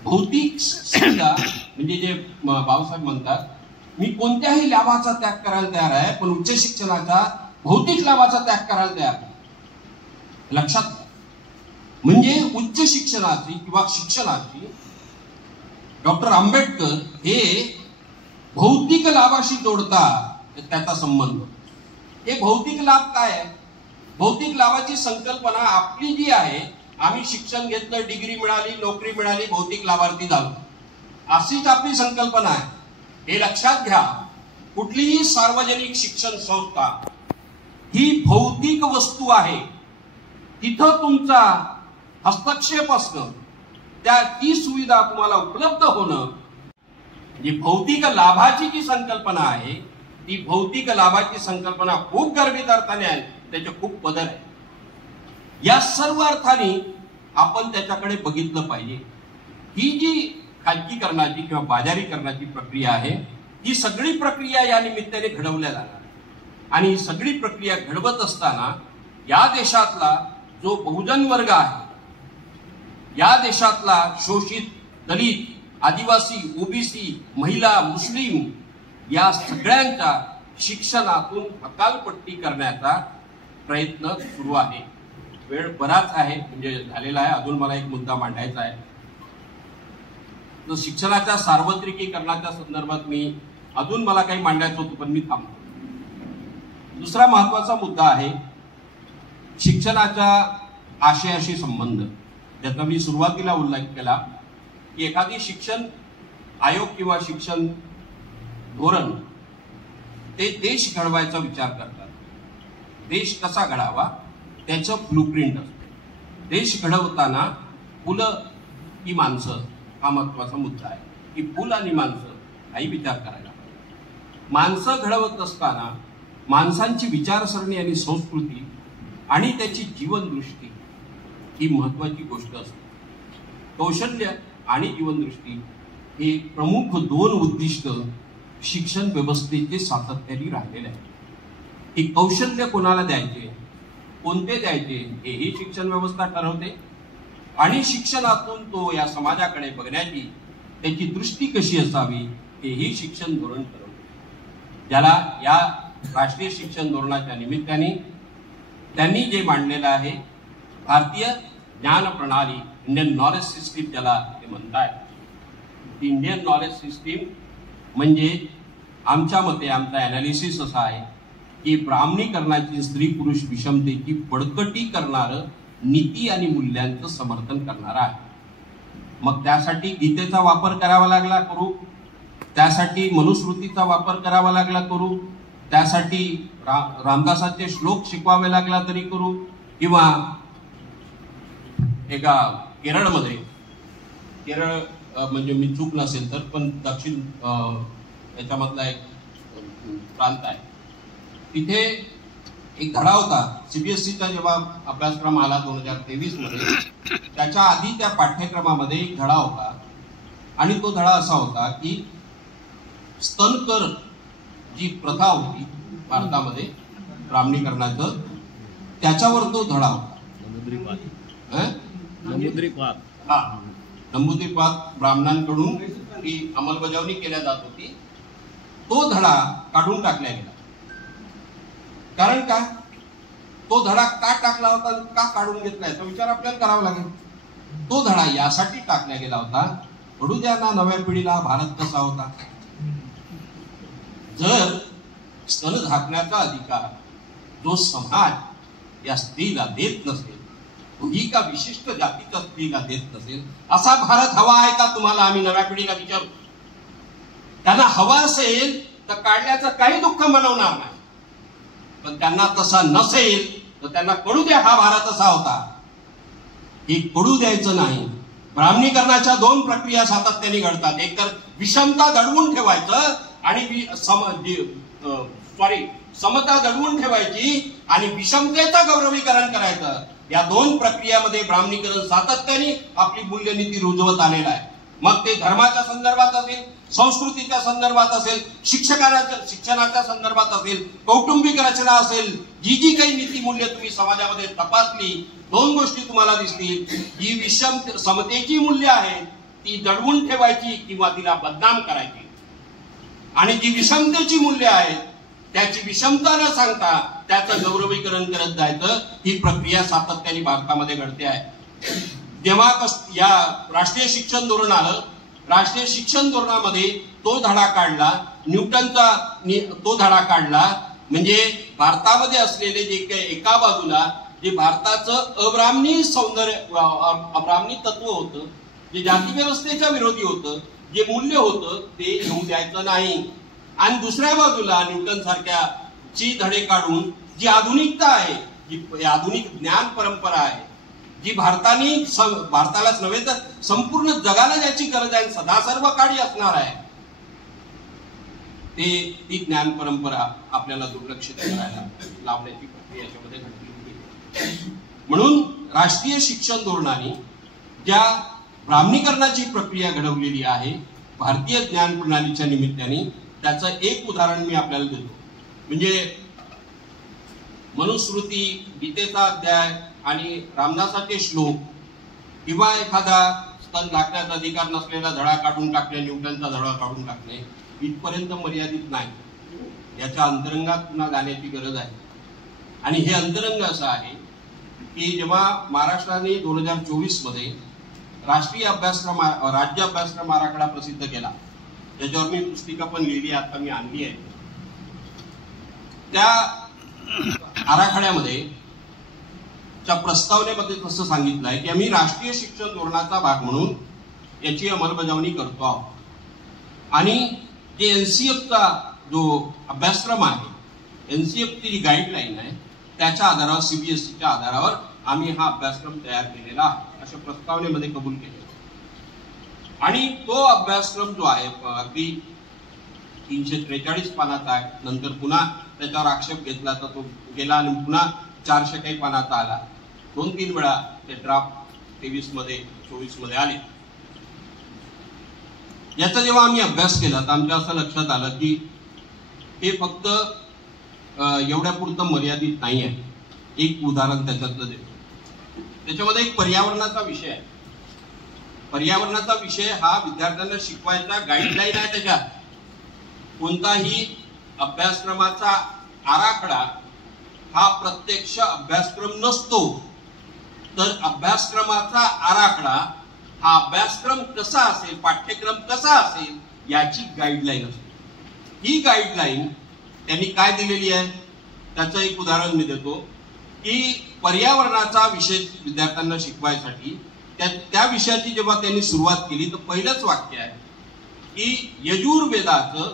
भौतिक सुविधा म्हणजे जे बाबासाहेब म्हणतात, मी कोणत्याही लाभाचा त्याग करायला तयार आहे, पण उच्च शिक्षणाचा भौतिक लाभाचा त्याग करायला तयार आहे. लक्षात, म्हणजे उच्च शिक्षणाची किंवा शिक्षणाची डॉक्टर आंबेडकर हे भौतिक लाभाशी जोडता त्याचा संबंध. हे भौतिक लाभ काय आहे? भौतिक लाभाची संकल्पना आपली जी आहे, आम्ही शिक्षण घेतलं, डिग्री मिळाली, नोकरी मिळाली, भौतिक लाभार्थी झालो, अशीच आपली संकल्पना आहे. हे लक्षात घ्या, कुठलीही सार्वजनिक शिक्षण संस्था ही भौतिक वस्तू आहे. तिथं तुमचा हस्तक्षेप असणं, ती सुविधा तुम्हाला उपलब्ध होणं, जी भौतिक लाभाची जी संकल्पना आहे, ती भौतिक लाभाची संकल्पना खूप गर्भित अर्थाने आहे, त्याचे खूप पदर आहे. या सर्व अर्थाने आपण त्याच्याकडे बघितलं पाहिजे. ही जी खाजगीकरणाची किंवा बाजारीकरणाची प्रक्रिया आहे, ही सगळी प्रक्रिया या निमित्ताने घडवल्या जाणार. आणि ही सगळी प्रक्रिया घडवत असताना या देशातला जो बहुजन वर्ग आहे, या देशातला शोषित, दलित, आदिवासी, ओबीसी, महिला, मुस्लिम या सगळ्यांच्या शिक्षणातून हकालपट्टी करण्याचा प्रयत्न सुरू आहे. वेळ बराच आहे, म्हणजे झालेला आहे. अजून मला एक मुद्दा मांडायचा आहे. तर शिक्षणाच्या सार्वत्रिकीकरणाच्या संदर्भात अजून मला काही मांडायचं होतं, पण मी थांबतो. दुसरा महत्वाचा मुद्दा आहे शिक्षणाच्या आशयाशी संबंध, ज्याचा मी सुरुवातीला उल्लेख केला की एखादी शिक्षण आयोग किंवा शिक्षण धोरण ते देश घडवायचा विचार करतात. देश कसा घडावा त्याचं ब्लूप्रिंट असतं. देश घडवताना फुलं की माणसं हा महत्वाचा मुद्दा आहे, की फुल आणि माणसं हाही विचार करायला पाहिजे. माणसं घडवत असताना माणसांची विचारसरणी आणि संस्कृती आणि त्याची जीवनदृष्टी ही महत्वाची गोष्ट असते. कौशल्य आणि जीवनदृष्टी हे प्रमुख दोन उद्दिष्ट शिक्षण व्यवस्थेचे सातत्याने राहिलेले आहे. ही कौशल्य कोणाला द्यायचे, कोणते द्यायचे हेही शिक्षण व्यवस्था ठरवते. आणि शिक्षणातून तो या समाजाकडे बघण्याची त्याची दृष्टी कशी असावी हेही शिक्षण धोरण ठरवते. ज्याला या राष्ट्रीय शिक्षण धोरणाच्या निमित्ताने त्यांनी जे मांडलेलं आहे, भारतीय ज्ञान प्रणाली, इंडियन नॉलेज सिस्टीम ज्याला ते म्हणतात. इंडियन नॉलेज सिस्टीम म्हणजे आमच्या मते, आमचा अनालिसिस असा आहे की ब्राह्मणीकरणाची, स्त्री पुरुष विषमतेची बळकटी करणारं नीती आणि मूल्यांचं समर्थन करणारा आहे. मग त्यासाठी गीतेचा वापर करावा लागला करू, त्यासाठी मनुस्मृतीचा वापर करावा लागला करू, त्यासाठी रामदासांचे श्लोक शिकवावे लागला तरी करू, किंवा एका केरळमध्ये, केरळ म्हणजे मी चूक नसेल तर, पण दक्षिण याच्यामधला एक प्रांत आहे, तिथे एक धडा होता सीबीएसईचा जेव्हा अभ्यासक्रम आला 2023 मध्ये. त्याच्या आधी त्या पाठ्यक्रमामध्ये एक धडा होता आणि तो धडा असा होता की स्तनकर जी प्रथा होती भारतामध्ये ब्राह्मणीकरणाचं, त्याच्यावर तो धडा होता. नंबूद्रीपात ब्राह्मणांकडून ती अंमलबजावणी केल्या जात होती. तो धडा काढून टाकला गेला. कारण काय, तो धडा का टाकला होता, का काढून घेतला याचा विचार आपल्याला करावा लागेल. तो धडा यासाठी टाकला गेला होता, पडू द्या ना नव्या पिढीला भारत कसा होता. जर स्तन झाकण्याचा अधिकार जो समाज या स्त्रीला देत नसेल, ही का विशिष्ट जातीच्या स्त्रीला देत नसेल, असा भारत हवा आहे का तुम्हाला? आम्ही नव्या पिढीला विचारू. त्यांना हवा असेल तर काढण्याचं काही दुःख मनवणार नाही, पण त्यांना तसा नसेल तर त्यांना कळू द्या हा भारत असा होता. हे कळू द्यायचं नाही. ब्राह्मणीकरणाच्या दोन प्रक्रिया सातत्याने घडतात. एक तर विषमता दडवून ठेवायचं आणि समता दडवून ठेवायची आणि विषमतेचं गौरवीकरण करायचं. या दोन प्रक्रियामध्ये ब्राह्मणीकरण सातत्याने आपली मूल्यनीती रुजवत आलेला आहे. मग ते धर्माच्या संदर्भात असेल, संस्कृतीच्या संदर्भात असेल, शिक्षणाच्या संदर्भात असेल, कौटुंबिक रचना असेल, जी जी काही नीती मूल्य तुम्ही समाजामध्ये तपासली, दोन गोष्टी तुम्हाला दिसतील. जी समतेची मूल्य आहे ती दडवून ठेवायची किंवा तिला बदनाम करायची, आणि जी विषमतेची मूल्य आहेत त्याची विषमता न सांगता त्याचं गौरवीकरण करत जायचं. ही प्रक्रिया सातत्याने भारतामध्ये घडते आहे. जेव्हा या राष्ट्रीय शिक्षण धोरण आलं राष्ट्रीय शिक्षण धोरणामध्ये तो धडा काढला, न्यूटनचा तो धडा काढला. म्हणजे भारतामध्ये असलेले जे काही एका बाजूला जे भारताचं अब्राह्मणी सौंदर्य, अब्राह्मणी तत्व होतं, जे जाती व्यवस्थेच्या विरोधी होतं, जे मूल्य होतं ते येऊ द्यायचं नाही. आणि दुसऱ्या बाजूला न्यूटन सारख्या ची धडे काढून जी आधुनिकता आहे, जी आधुनिक ज्ञान परंपरा आहे, जी भारतालाच नव्हे तर संपूर्ण जगाला ज्याची गरज आहे, सदा सर्व काळी असणार आहे, ती ज्ञान परंपरा आपल्याला दुर्लक्षित करायला लावण्याची प्रक्रिया याच्यामध्ये घडली होती. म्हणून राष्ट्रीय शिक्षण धोरणाने ज्या ब्राह्मणीकरणाची प्रक्रिया घडवलेली आहे भारतीय ज्ञान प्रणालीच्या निमित्ताने, त्याचं एक उदाहरण मी आपल्याला देतो. म्हणजे मनुस्मृती, गीतेचा अध्याय आणि रामदासाचे श्लोक किंवा एखादा स्तन झाकण्याचा अधिकार नसलेला धडा काढून टाकणे, न्यूटनचा धडा काढून टाकणे इथपर्यंत मर्यादित नाही. याच्या अंतरंगात पुन्हा जाण्याची गरज आहे. आणि हे अंतरंग असं आहे की जेव्हा महाराष्ट्राने 2024 मध्ये राष्ट्रीय अभ्यासक्रम, राज्य अभ्यासक्रम आराखडा प्रसिद्ध केला, त्याच्यावर मी पुस्तिका पण लिहिली, आता मी आणली आहे. त्या आराखड्यामध्ये च्या प्रस्तावनेमध्ये तसं सांगितलं आहे की आम्ही राष्ट्रीय शिक्षण धोरणाचा भाग म्हणून याची अंमलबजावणी करतो आहोत. आणि जे एनसीएफचा जो अभ्यासक्रम आहे, एनसीएफची जी गाईडलाईन आहे, त्याच्या आधारावर, सीबीएसईच्या आधारावर आम्ही हा अभ्यासक्रम तयार केलेला आहे, अशा प्रस्तावनेमध्ये कबूल केले. आणि तो अभ्यासक्रम जो आहे अगदी 343 पानाचा आहे. नंतर पुन्हा त्याच्यावर आक्षेप घेतला तर तो गेला आणि पुन्हा 400 काही पानाचा आला. 2-3 वेळा ते ड्राफ्ट 23 मध्ये 24 मध्ये आले. याचा जेव्हा आम्ही अभ्यास केला तर आमच्या असं लक्षात आलं की हे फक्त एवढ्या पुरतं मर्यादित नाही आहे. एक उदाहरण त्याच्यातलं देतो. त्याच्यामध्ये एक पर्यावरणाचा विषय आहे. पर्यावरणाचा विषय हा विद्यार्थ्यांना शिकवायचा गाईडलाईन आहे. त्याच्यात कोणताही अभ्यासक्रमाचा आराखडा हा प्रत्यक्ष अभ्यासक्रम नसतो, तर अभ्यासक्रमाचा आराखडा हा अभ्यासक्रम कसा असेल, पाठ्यक्रम कसा असेल याची गाईडलाईन असते. ही गाईडलाईन त्यांनी काय दिलेली आहे त्याचं एक उदाहरण मी देतो की पर्यावरणाचा विषय विद्यार्थ्यांना शिकवायसाठी त्या विषयाची जेव्हा त्यांनी सुरुवात केली तर पहिलंच वाक्य आहे की यजुर्वेदाचं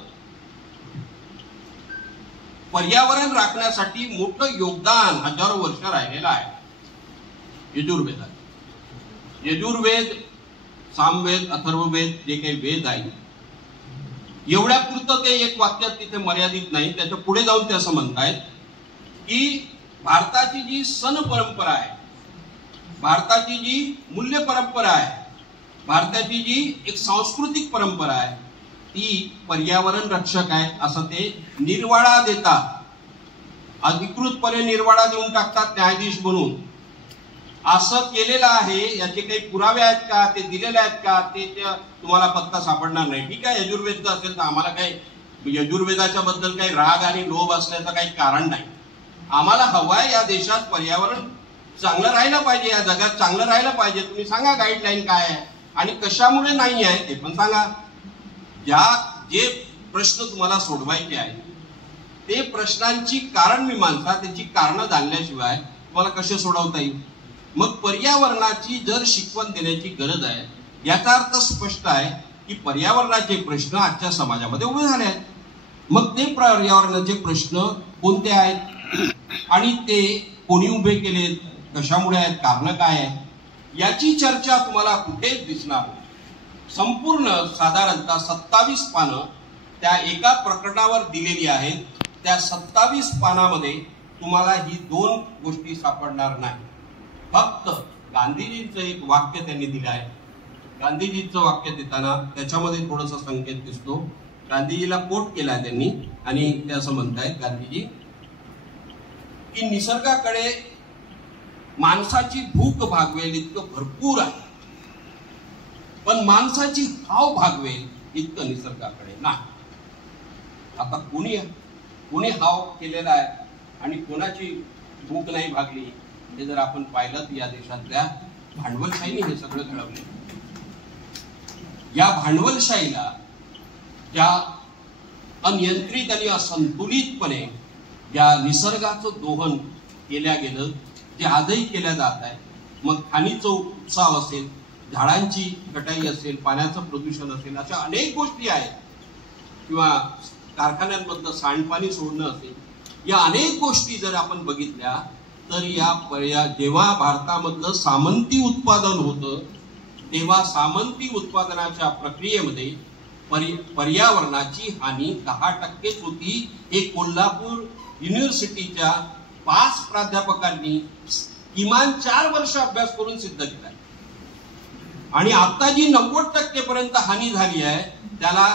पर्यावरण राखण्यासाठी मोठं योगदान हजारो वर्ष राहिलेलं आहे. यजुर्वेद, सामवेद, अथर्ववेद जे काही वेद आहे, एवढ्या पुरतं ते एक वाक्यात तिथे मर्यादित नाही. त्याच्या पुढे जाऊन ते असं म्हणतायत की भारताची जी सण परंपरा आहे, भारताची जी मूल्य परंपरा आहे, भारताची जी एक सांस्कृतिक परंपरा आहे, ती पर्यावरण रक्षक आहे असं ते निर्वाळा देतात. अधिकृतपणे निर्वाळा देऊन टाकतात न्यायाधीश म्हणून. असं केलेलं आहे. याचे काही पुरावे आहेत का, ते दिलेले आहेत का, ते तुम्हाला पत्ता सापडणार नाही. ठीक आहे, यजुर्वेद असेल तर आम्हाला काही यजुर्वेदाच्या बद्दल काही राग आणि लोभ असण्याचं काही कारण नाही. आम्हाला हवाय या देशात पर्यावरण चांगलं राहिलं पाहिजे, या जगात चांगलं राहिलं पाहिजे. तुम्ही सांगा गाईडलाईन काय आहे आणि कशामुळे नाही आहे ते पण सांगा. जे प्रश्न तुम्हाला सोडवायचे आहेत ते प्रश्नांची कारण मीमांसा, त्याची कारणं जाणल्याशिवाय तुम्हाला कसे सोडवता येईल. मग पर्यावरणाची जर शिकवण देण्याची गरज आहे, याचा अर्थ स्पष्ट आहे की पर्यावरणाचे प्रश्न आजच्या समाजामध्ये उभे झाले आहेत. मग ते पर्यावरणाचे प्रश्न कोणते आहेत आणि ते कोणी उभे केलेत, कशामुळे आहेत, कारण काय आहे, याची चर्चा तुम्हाला कुठेच दिसणार नाही. संपूर्ण साधारणतः 27 पानं त्या एका प्रकरणावर दिलेली आहेत. त्या 27 पानामध्ये तुम्हाला ही 2 गोष्टी सापडणार नाही. फक्त गांधीजींचं एक वाक्य त्यांनी दिलं आहे. गांधीजींचं वाक्य देताना त्याच्यामध्ये थोडासा संकेत दिसतो. गांधीजीला कोट केलाय त्यांनी आणि ते असं म्हणतायत गांधीजी की निसर्गाकडे माणसाची भूक भागवेल इतकं भरपूर आहे, पण माणसाची हाव भागवेल इतकं निसर्गाकडे नाही. आता कोणी हाव केलेला आहे आणि कोणाची भूक नाही भागली हे जर आपण पाहिलं तर या देशातल्या भांडवलशाहीने हे सगळं घडवले. या भांडवलशाहीला ज्या अनियंत्रित आणि असंतुलितपणे या निसर्गाचं दोहन केल्या गेलं, जे आजही केल्या जात आहे, मग खाणीचा उपसाव असेल, झाडांची कटाई असेल, पाण्याचं प्रदूषण असेल, अशा अनेक गोष्टी आहेत, किंवा कारखान्यांमधलं सांडपाणी सोडणं असेल, या अनेक गोष्टी जर आपण बघितल्या तर या जेव्हा भारतामधलं सामंती उत्पादन होतं तेव्हा सामंती उत्पादनाच्या प्रक्रियेमध्ये पर्यावरणाची हानी 10%च होती. हे कोल्हापूर युनिव्हर्सिटीच्या 5 प्राध्यापकांनी किमान 4 वर्ष अभ्यास करून सिद्ध केला. आणि आता जी 90% पर्यंत हानी झाली आहे त्याला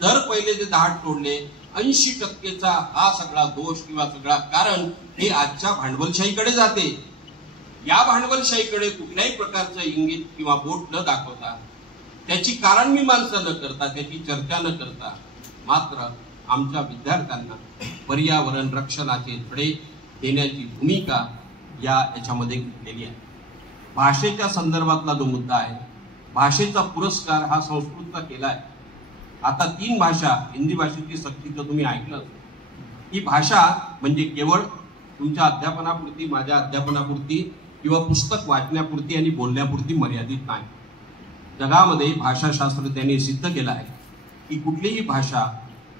दर पहिले जे 10 तोडले 80%चा हा सगळा दोष किंवा सगळा कारण हे आजच्या भांडवलशाहीकडे जाते. या भांडवलशाहीकडे कुठल्याही प्रकारचं इंगित किंवा बोट न दाखवता, त्याची कारणमीमांसा न करता, त्याची चर्चा न करता मात्र आमच्या विद्यार्थ्यांना पर्यावरण रक्षणाचे धडे देण्याची भूमिका याच्यामध्ये घेतलेली आहे. भाषेच्या संदर्भातला जो मुद्दा आहे, भाषेचा पुरस्कार हा संस्कृतचा केला आहे. आता 3 भाषा, हिंदी भाषेची सक्तीचं तुम्ही ऐकलं. ही भाषा म्हणजे केवळ तुमच्या अध्यापनापुरती, माझ्या अध्यापनापुरती किंवा पुस्तक वाचण्यापुरती आणि बोलण्यापुरती मर्यादित नाही. जगामध्ये भाषाशास्त्रज्ञांनी सिद्ध केलं आहे की कुठलीही भाषा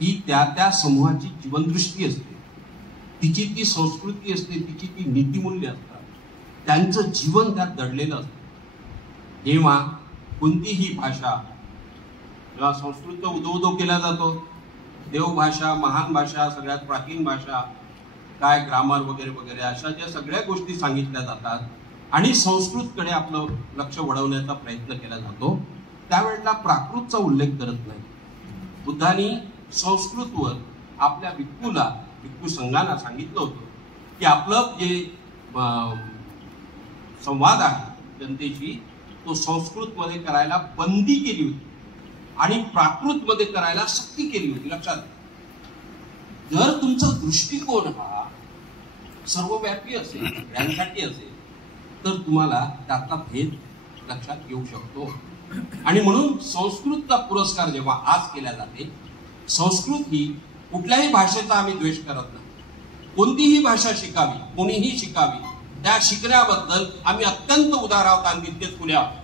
ही त्या समूहाची जीवनदृष्टी असते, तिची ती संस्कृती असते, तिची ती नीतिमूल्य असतात, त्यांचं जीवन त्यात दडलेलं असतं. जेव्हा कोणतीही भाषा, जेव्हा संस्कृत उदो केला जातो, देवभाषा, महान भाषा, सगळ्यात प्राचीन भाषा, काय ग्रामर वगैरे वगैरे अशा ज्या सगळ्या गोष्टी सांगितल्या जातात आणि संस्कृतकडे आपलं लक्ष वळवण्याचा प्रयत्न केला जातो, त्यावेळेला प्राकृतचा उल्लेख करत नाही. बुद्धांनी संस्कृतवर आपल्या भिक्खू संघांना सांगितलं होतं की आपलं जे संवाद आहे जनतेशी तो संस्कृतमध्ये करायला बंदी केली होती आणि प्राकृतमध्ये करायला सक्ती केली होती. लक्षात, जर तुमचा दृष्टिकोन हा सर्वव्यापी असेल, सगळ्यांसाठी असेल, तर तुम्हाला त्याचा भेद लक्षात येऊ शकतो. आणि म्हणून संस्कृतचा पुरस्कार जेव्हा आज केला जाते, संस्कृत ही कुठल्याही भाषेचा आम्ही द्वेष करत नाही. कोणतीही भाषा शिकावी, कोणीही शिकावी, त्या शिकण्याबद्दल आम्ही अत्यंत उदार आहोत आणि तितकेच खुले आहोत.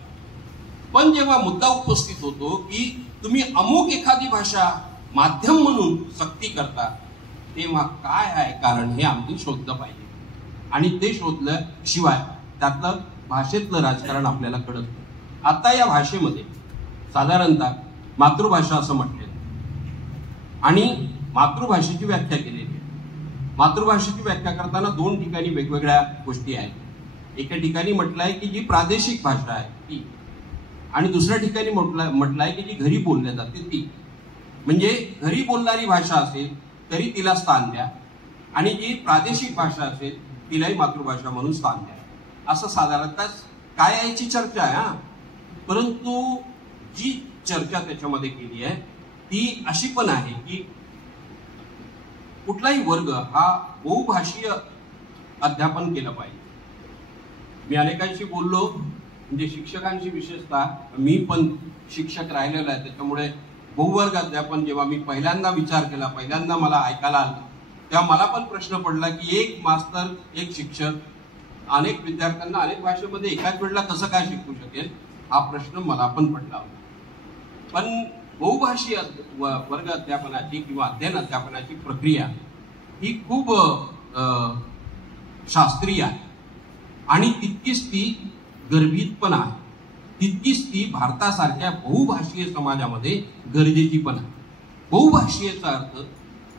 पण जेव्हा मुद्दा उपस्थित होतो की तुम्ही अमुक एखादी भाषा माध्यम म्हणून सक्ती करता, तेव्हा काय आहे कारण हे आम्ही शोधलं पाहिजे. आणि ते शोधल्याशिवाय त्यातलं भाषेतलं राजकारण आपल्याला कळत नाही. आता या भाषेमध्ये साधारणतः मातृभाषा असं म्हटलेलं आणि मातृभाषेची व्याख्या केलेली आहे. मातृभाषेची व्याख्या करताना 2 ठिकाणी वेगवेगळ्या गोष्टी आहेत. एका ठिकाणी म्हटलं आहे की जी प्रादेशिक भाषा आहे ती, आणि दुसऱ्या ठिकाणी म्हटलं आहे की जी घरी बोलल्या जाते ती. म्हणजे घरी बोलणारी भाषा असेल तरी तिला स्थान द्या, आणि जी प्रादेशिक भाषा असेल तिलाही मातृभाषा म्हणून स्थान द्या, असं साधारणतः काय याची चर्चा आहे. परंतु जी चर्चा त्याच्यामध्ये केली आहे ती अशी पण आहे की कुठलाही वर्ग हा बहुभाषीय अध्यापन केलं पाहिजे. मी अनेकांशी बोललो, म्हणजे शिक्षकांशी विशेषतः, मी पण शिक्षक राहिलेलो आहे, त्याच्यामुळे बहुवर्ग अध्यापन जेव्हा मी पहिल्यांदा विचार केला, पहिल्यांदा मला ऐकायला आलं, तेव्हा मला पण प्रश्न पडला की एक मास्तर, एक शिक्षक अनेक विद्यार्थ्यांना अनेक भाषेमध्ये एकाच वेळेला कसं काय शिकवू शकेल, हा प्रश्न मला पण पडला होता. पण बहुभाषीय वर्ग अध्यापनाची किंवा अध्ययन अध्यापनाची प्रक्रिया ही खूप शास्त्रीय आहे आणि तितकीच ती गर्भित पण आहे, तितकीच ती भारतासारख्या बहुभाषीय समाजामध्ये गरजेची पण आहे. बहुभाषीयचा अर्थ,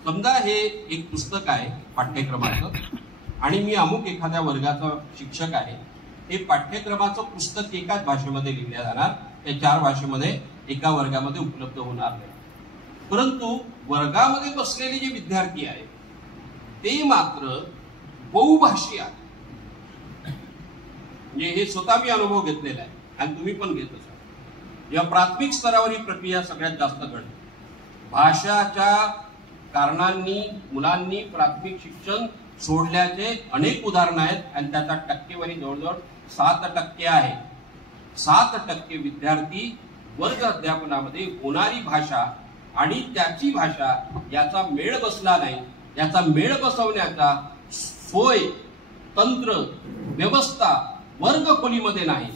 समजा हे एक पुस्तक आहे पाठ्यक्रमाचं आणि मी अमुक एखाद्या वर्गाचा शिक्षक आहे, हे पाठ्यक्रमाचं पुस्तक एकाच भाषेमध्ये लिहिल्या जाणार, त्या 4 भाषेमध्ये एका वर्गामध्ये उपलब्ध होणार नाही. परंतु वर्गामध्ये बसलेले जे विद्यार्थी आहेत ते मात्र बहुभाषीय आहेत. म्हणजे हे स्वतः मी अनुभव घेतलेला आहे आणि तुम्ही पण घेत असाल. या प्राथमिक स्तरावर ही प्रक्रिया सगळ्यात जास्त घडते. भाषाच्या कारणांनी मुलांनी प्राथमिक शिक्षण सोडल्याचे अनेक उदाहरणं आहेत आणि त्याचा टक्केवारी जवळजवळ 7% आहे. 7% विद्यार्थी वर्ग अध्यापनामध्ये होणारी भाषा आणि त्याची भाषा याचा मेळ बसला नाही, याचा मेळ बसवण्याचा सोय, तंत्र, व्यवस्था वर्ग खोलीमध्ये नाही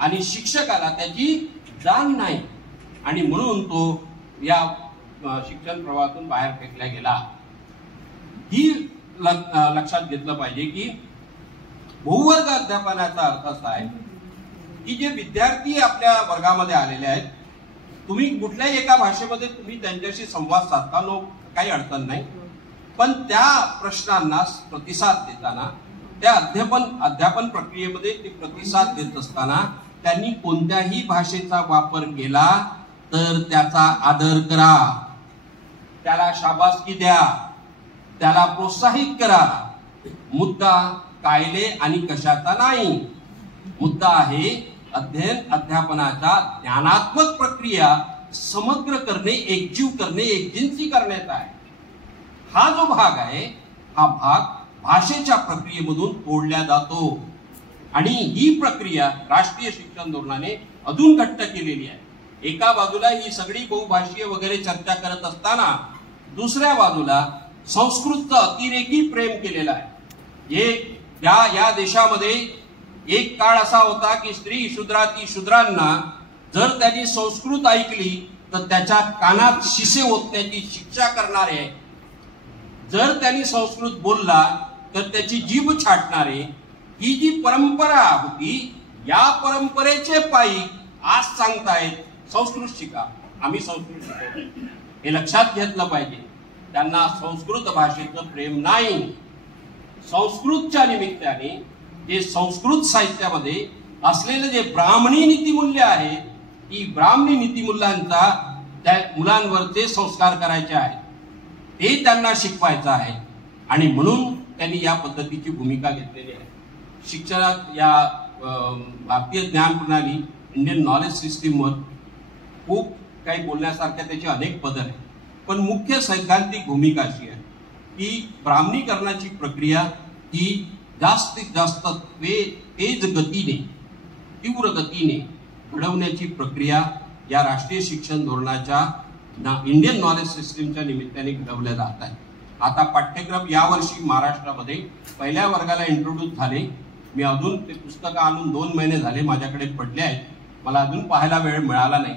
आणि शिक्षकाला त्याची जाण नाही आणि म्हणून तो या शिक्षण प्रवाहातून बाहेर फेकला गेला. ही लक्षात घेतलं पाहिजे की बहुवर्ग अध्यापनाचा अर्थ असा आहे की जे विद्यार्थी आपल्या वर्गामध्ये आलेले आहेत, तुम्ही कुठल्याही एका भाषेमध्ये तुम्ही त्यांच्याशी संवाद साधताना काही अडचण नाही, पण त्या प्रश्नांना प्रतिसाद देताना, त्या अध्यापन प्रक्रियेमध्ये ते प्रतिसाद देत असताना त्यांनी कोणत्याही भाषेचा वापर केला तर त्याचा आदर करा, त्याला शाबासकी द्या, त्याला प्रोत्साहित करा. मुद्दा कायले आणि कशाचा नाही, मुद्दा आहे अध्यापनाच्या ज्ञानात्मक प्रक्रिया समग्र करणे, एकजीव करणे, एकजिन्सी करण्याचा आहे. हा जो भाग आहे, हा भाग भाषेच्या प्रक्रियेमधून तोडला जातो आणि ही प्रक्रिया राष्ट्रीय शिक्षण धोरणाने अजून घट्ट केलेली आहे. एका बाजूला ही सगळी बहुभाषीय वगैरे चर्चा करत असताना दुसऱ्या बाजूला संस्कृतचं अतिरेकी प्रेम केलेलं आहे. हे या देशामध्ये एक काळ असा होता की स्त्री शूद्राती शूद्रांना जर त्यांनी संस्कृत ऐकली तर त्याच्या कानात शिसे ओतण्याची शिक्षा करणारे, जर त्यांनी संस्कृत बोलला तर त्याची जीभ छाटणारे, ही जी परंपरा होती, या परंपरेचे पायी आज सांगतायत संस्कृत शिका, आम्ही संस्कृत शिकवतो. हे लक्षात घेतलं पाहिजे. त्यांना संस्कृत भाषेचं प्रेम नाही. संस्कृतच्या निमित्ताने जे संस्कृत साहित्यामध्ये असलेले जे ब्राह्मणी नीतिमूल्य आहे, की ब्राह्मणी नीतिमूल्यांचा त्या मुलांवरचे संस्कार करायचे आहेत, ते त्यांना शिकवायचं आहे आणि म्हणून त्यांनी या पद्धतीची भूमिका घेतलेली आहे. शिक्षणात या भारतीय ज्ञान प्रणाली, इंडियन नॉलेज सिस्टीमवर खूप काही बोलण्यासारख्या त्याचे अनेक पदर आहेत, पण मुख्य सैद्धांतिक भूमिका अशी आहे की ब्राह्मणीकरणाची प्रक्रिया ही जास्तीत जास्त तेज गतीने, तीव्र गतीने घडवण्याची प्रक्रिया या राष्ट्रीय शिक्षण धोरणाच्या इंडियन नॉलेज सिस्टीमच्या निमित्ताने घडवल्या जात आहे. आता पाठ्यक्रम यावर्षी महाराष्ट्रामध्ये पहिल्या वर्गाला इंट्रोड्यूस झाले. मी अजून ते पुस्तकं आणून 2 महिने झाले माझ्याकडे पडले आहेत, मला अजून पाहायला वेळ मिळाला नाही,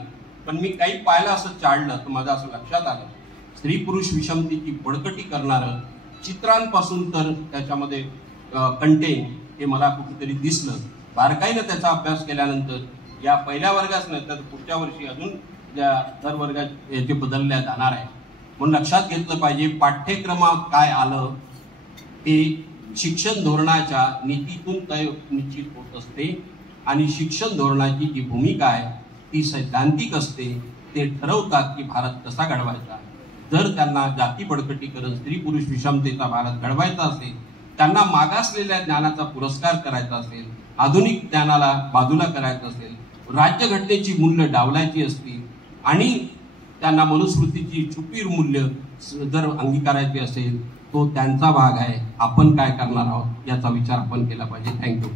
पण मी काही पाहिलं असं चाळलं तर माझं असं लक्षात आलं, स्त्री पुरुष विषमतेची बळकटी करणारं चित्रांपासून तर त्याच्यामध्ये कंटेन हे मला कुठेतरी दिसलं. बारकाईनं त्याचा अभ्यास केल्यानंतर या पहिल्या वर्गाच नाही तर पुढच्या वर्षी अजून दर वर्गात याचे बदलल्या जाणार आहे. म्हणून लक्षात घेतलं पाहिजे पाठ्यक्रमात काय आलं हे शिक्षण धोरणाच्या नीतीतून तय निश्चित होत असते आणि शिक्षण धोरणाची जी भूमिका आहे ती सैद्धांतिक असते. ते ठरवतात की भारत कसा घडवायचा. जर त्यांना जाती बळकटीकरण, स्त्री पुरुष विषमतेचा भारत घडवायचा असेल, त्यांना मागासलेल्या ज्ञानाचा पुरस्कार करायचा असेल, आधुनिक ज्ञानाला बाजूला करायचं असेल, राज्यघटनेची मूल्य डावलायची असतील आणि त्यांना मनुस्मृतीची छुपी मूल्य जर अंगीकारायची असेल तो त्यांचा भाग आहे. आपण काय करणार आहोत याचा विचार आपण केला पाहिजे. थँक्यू.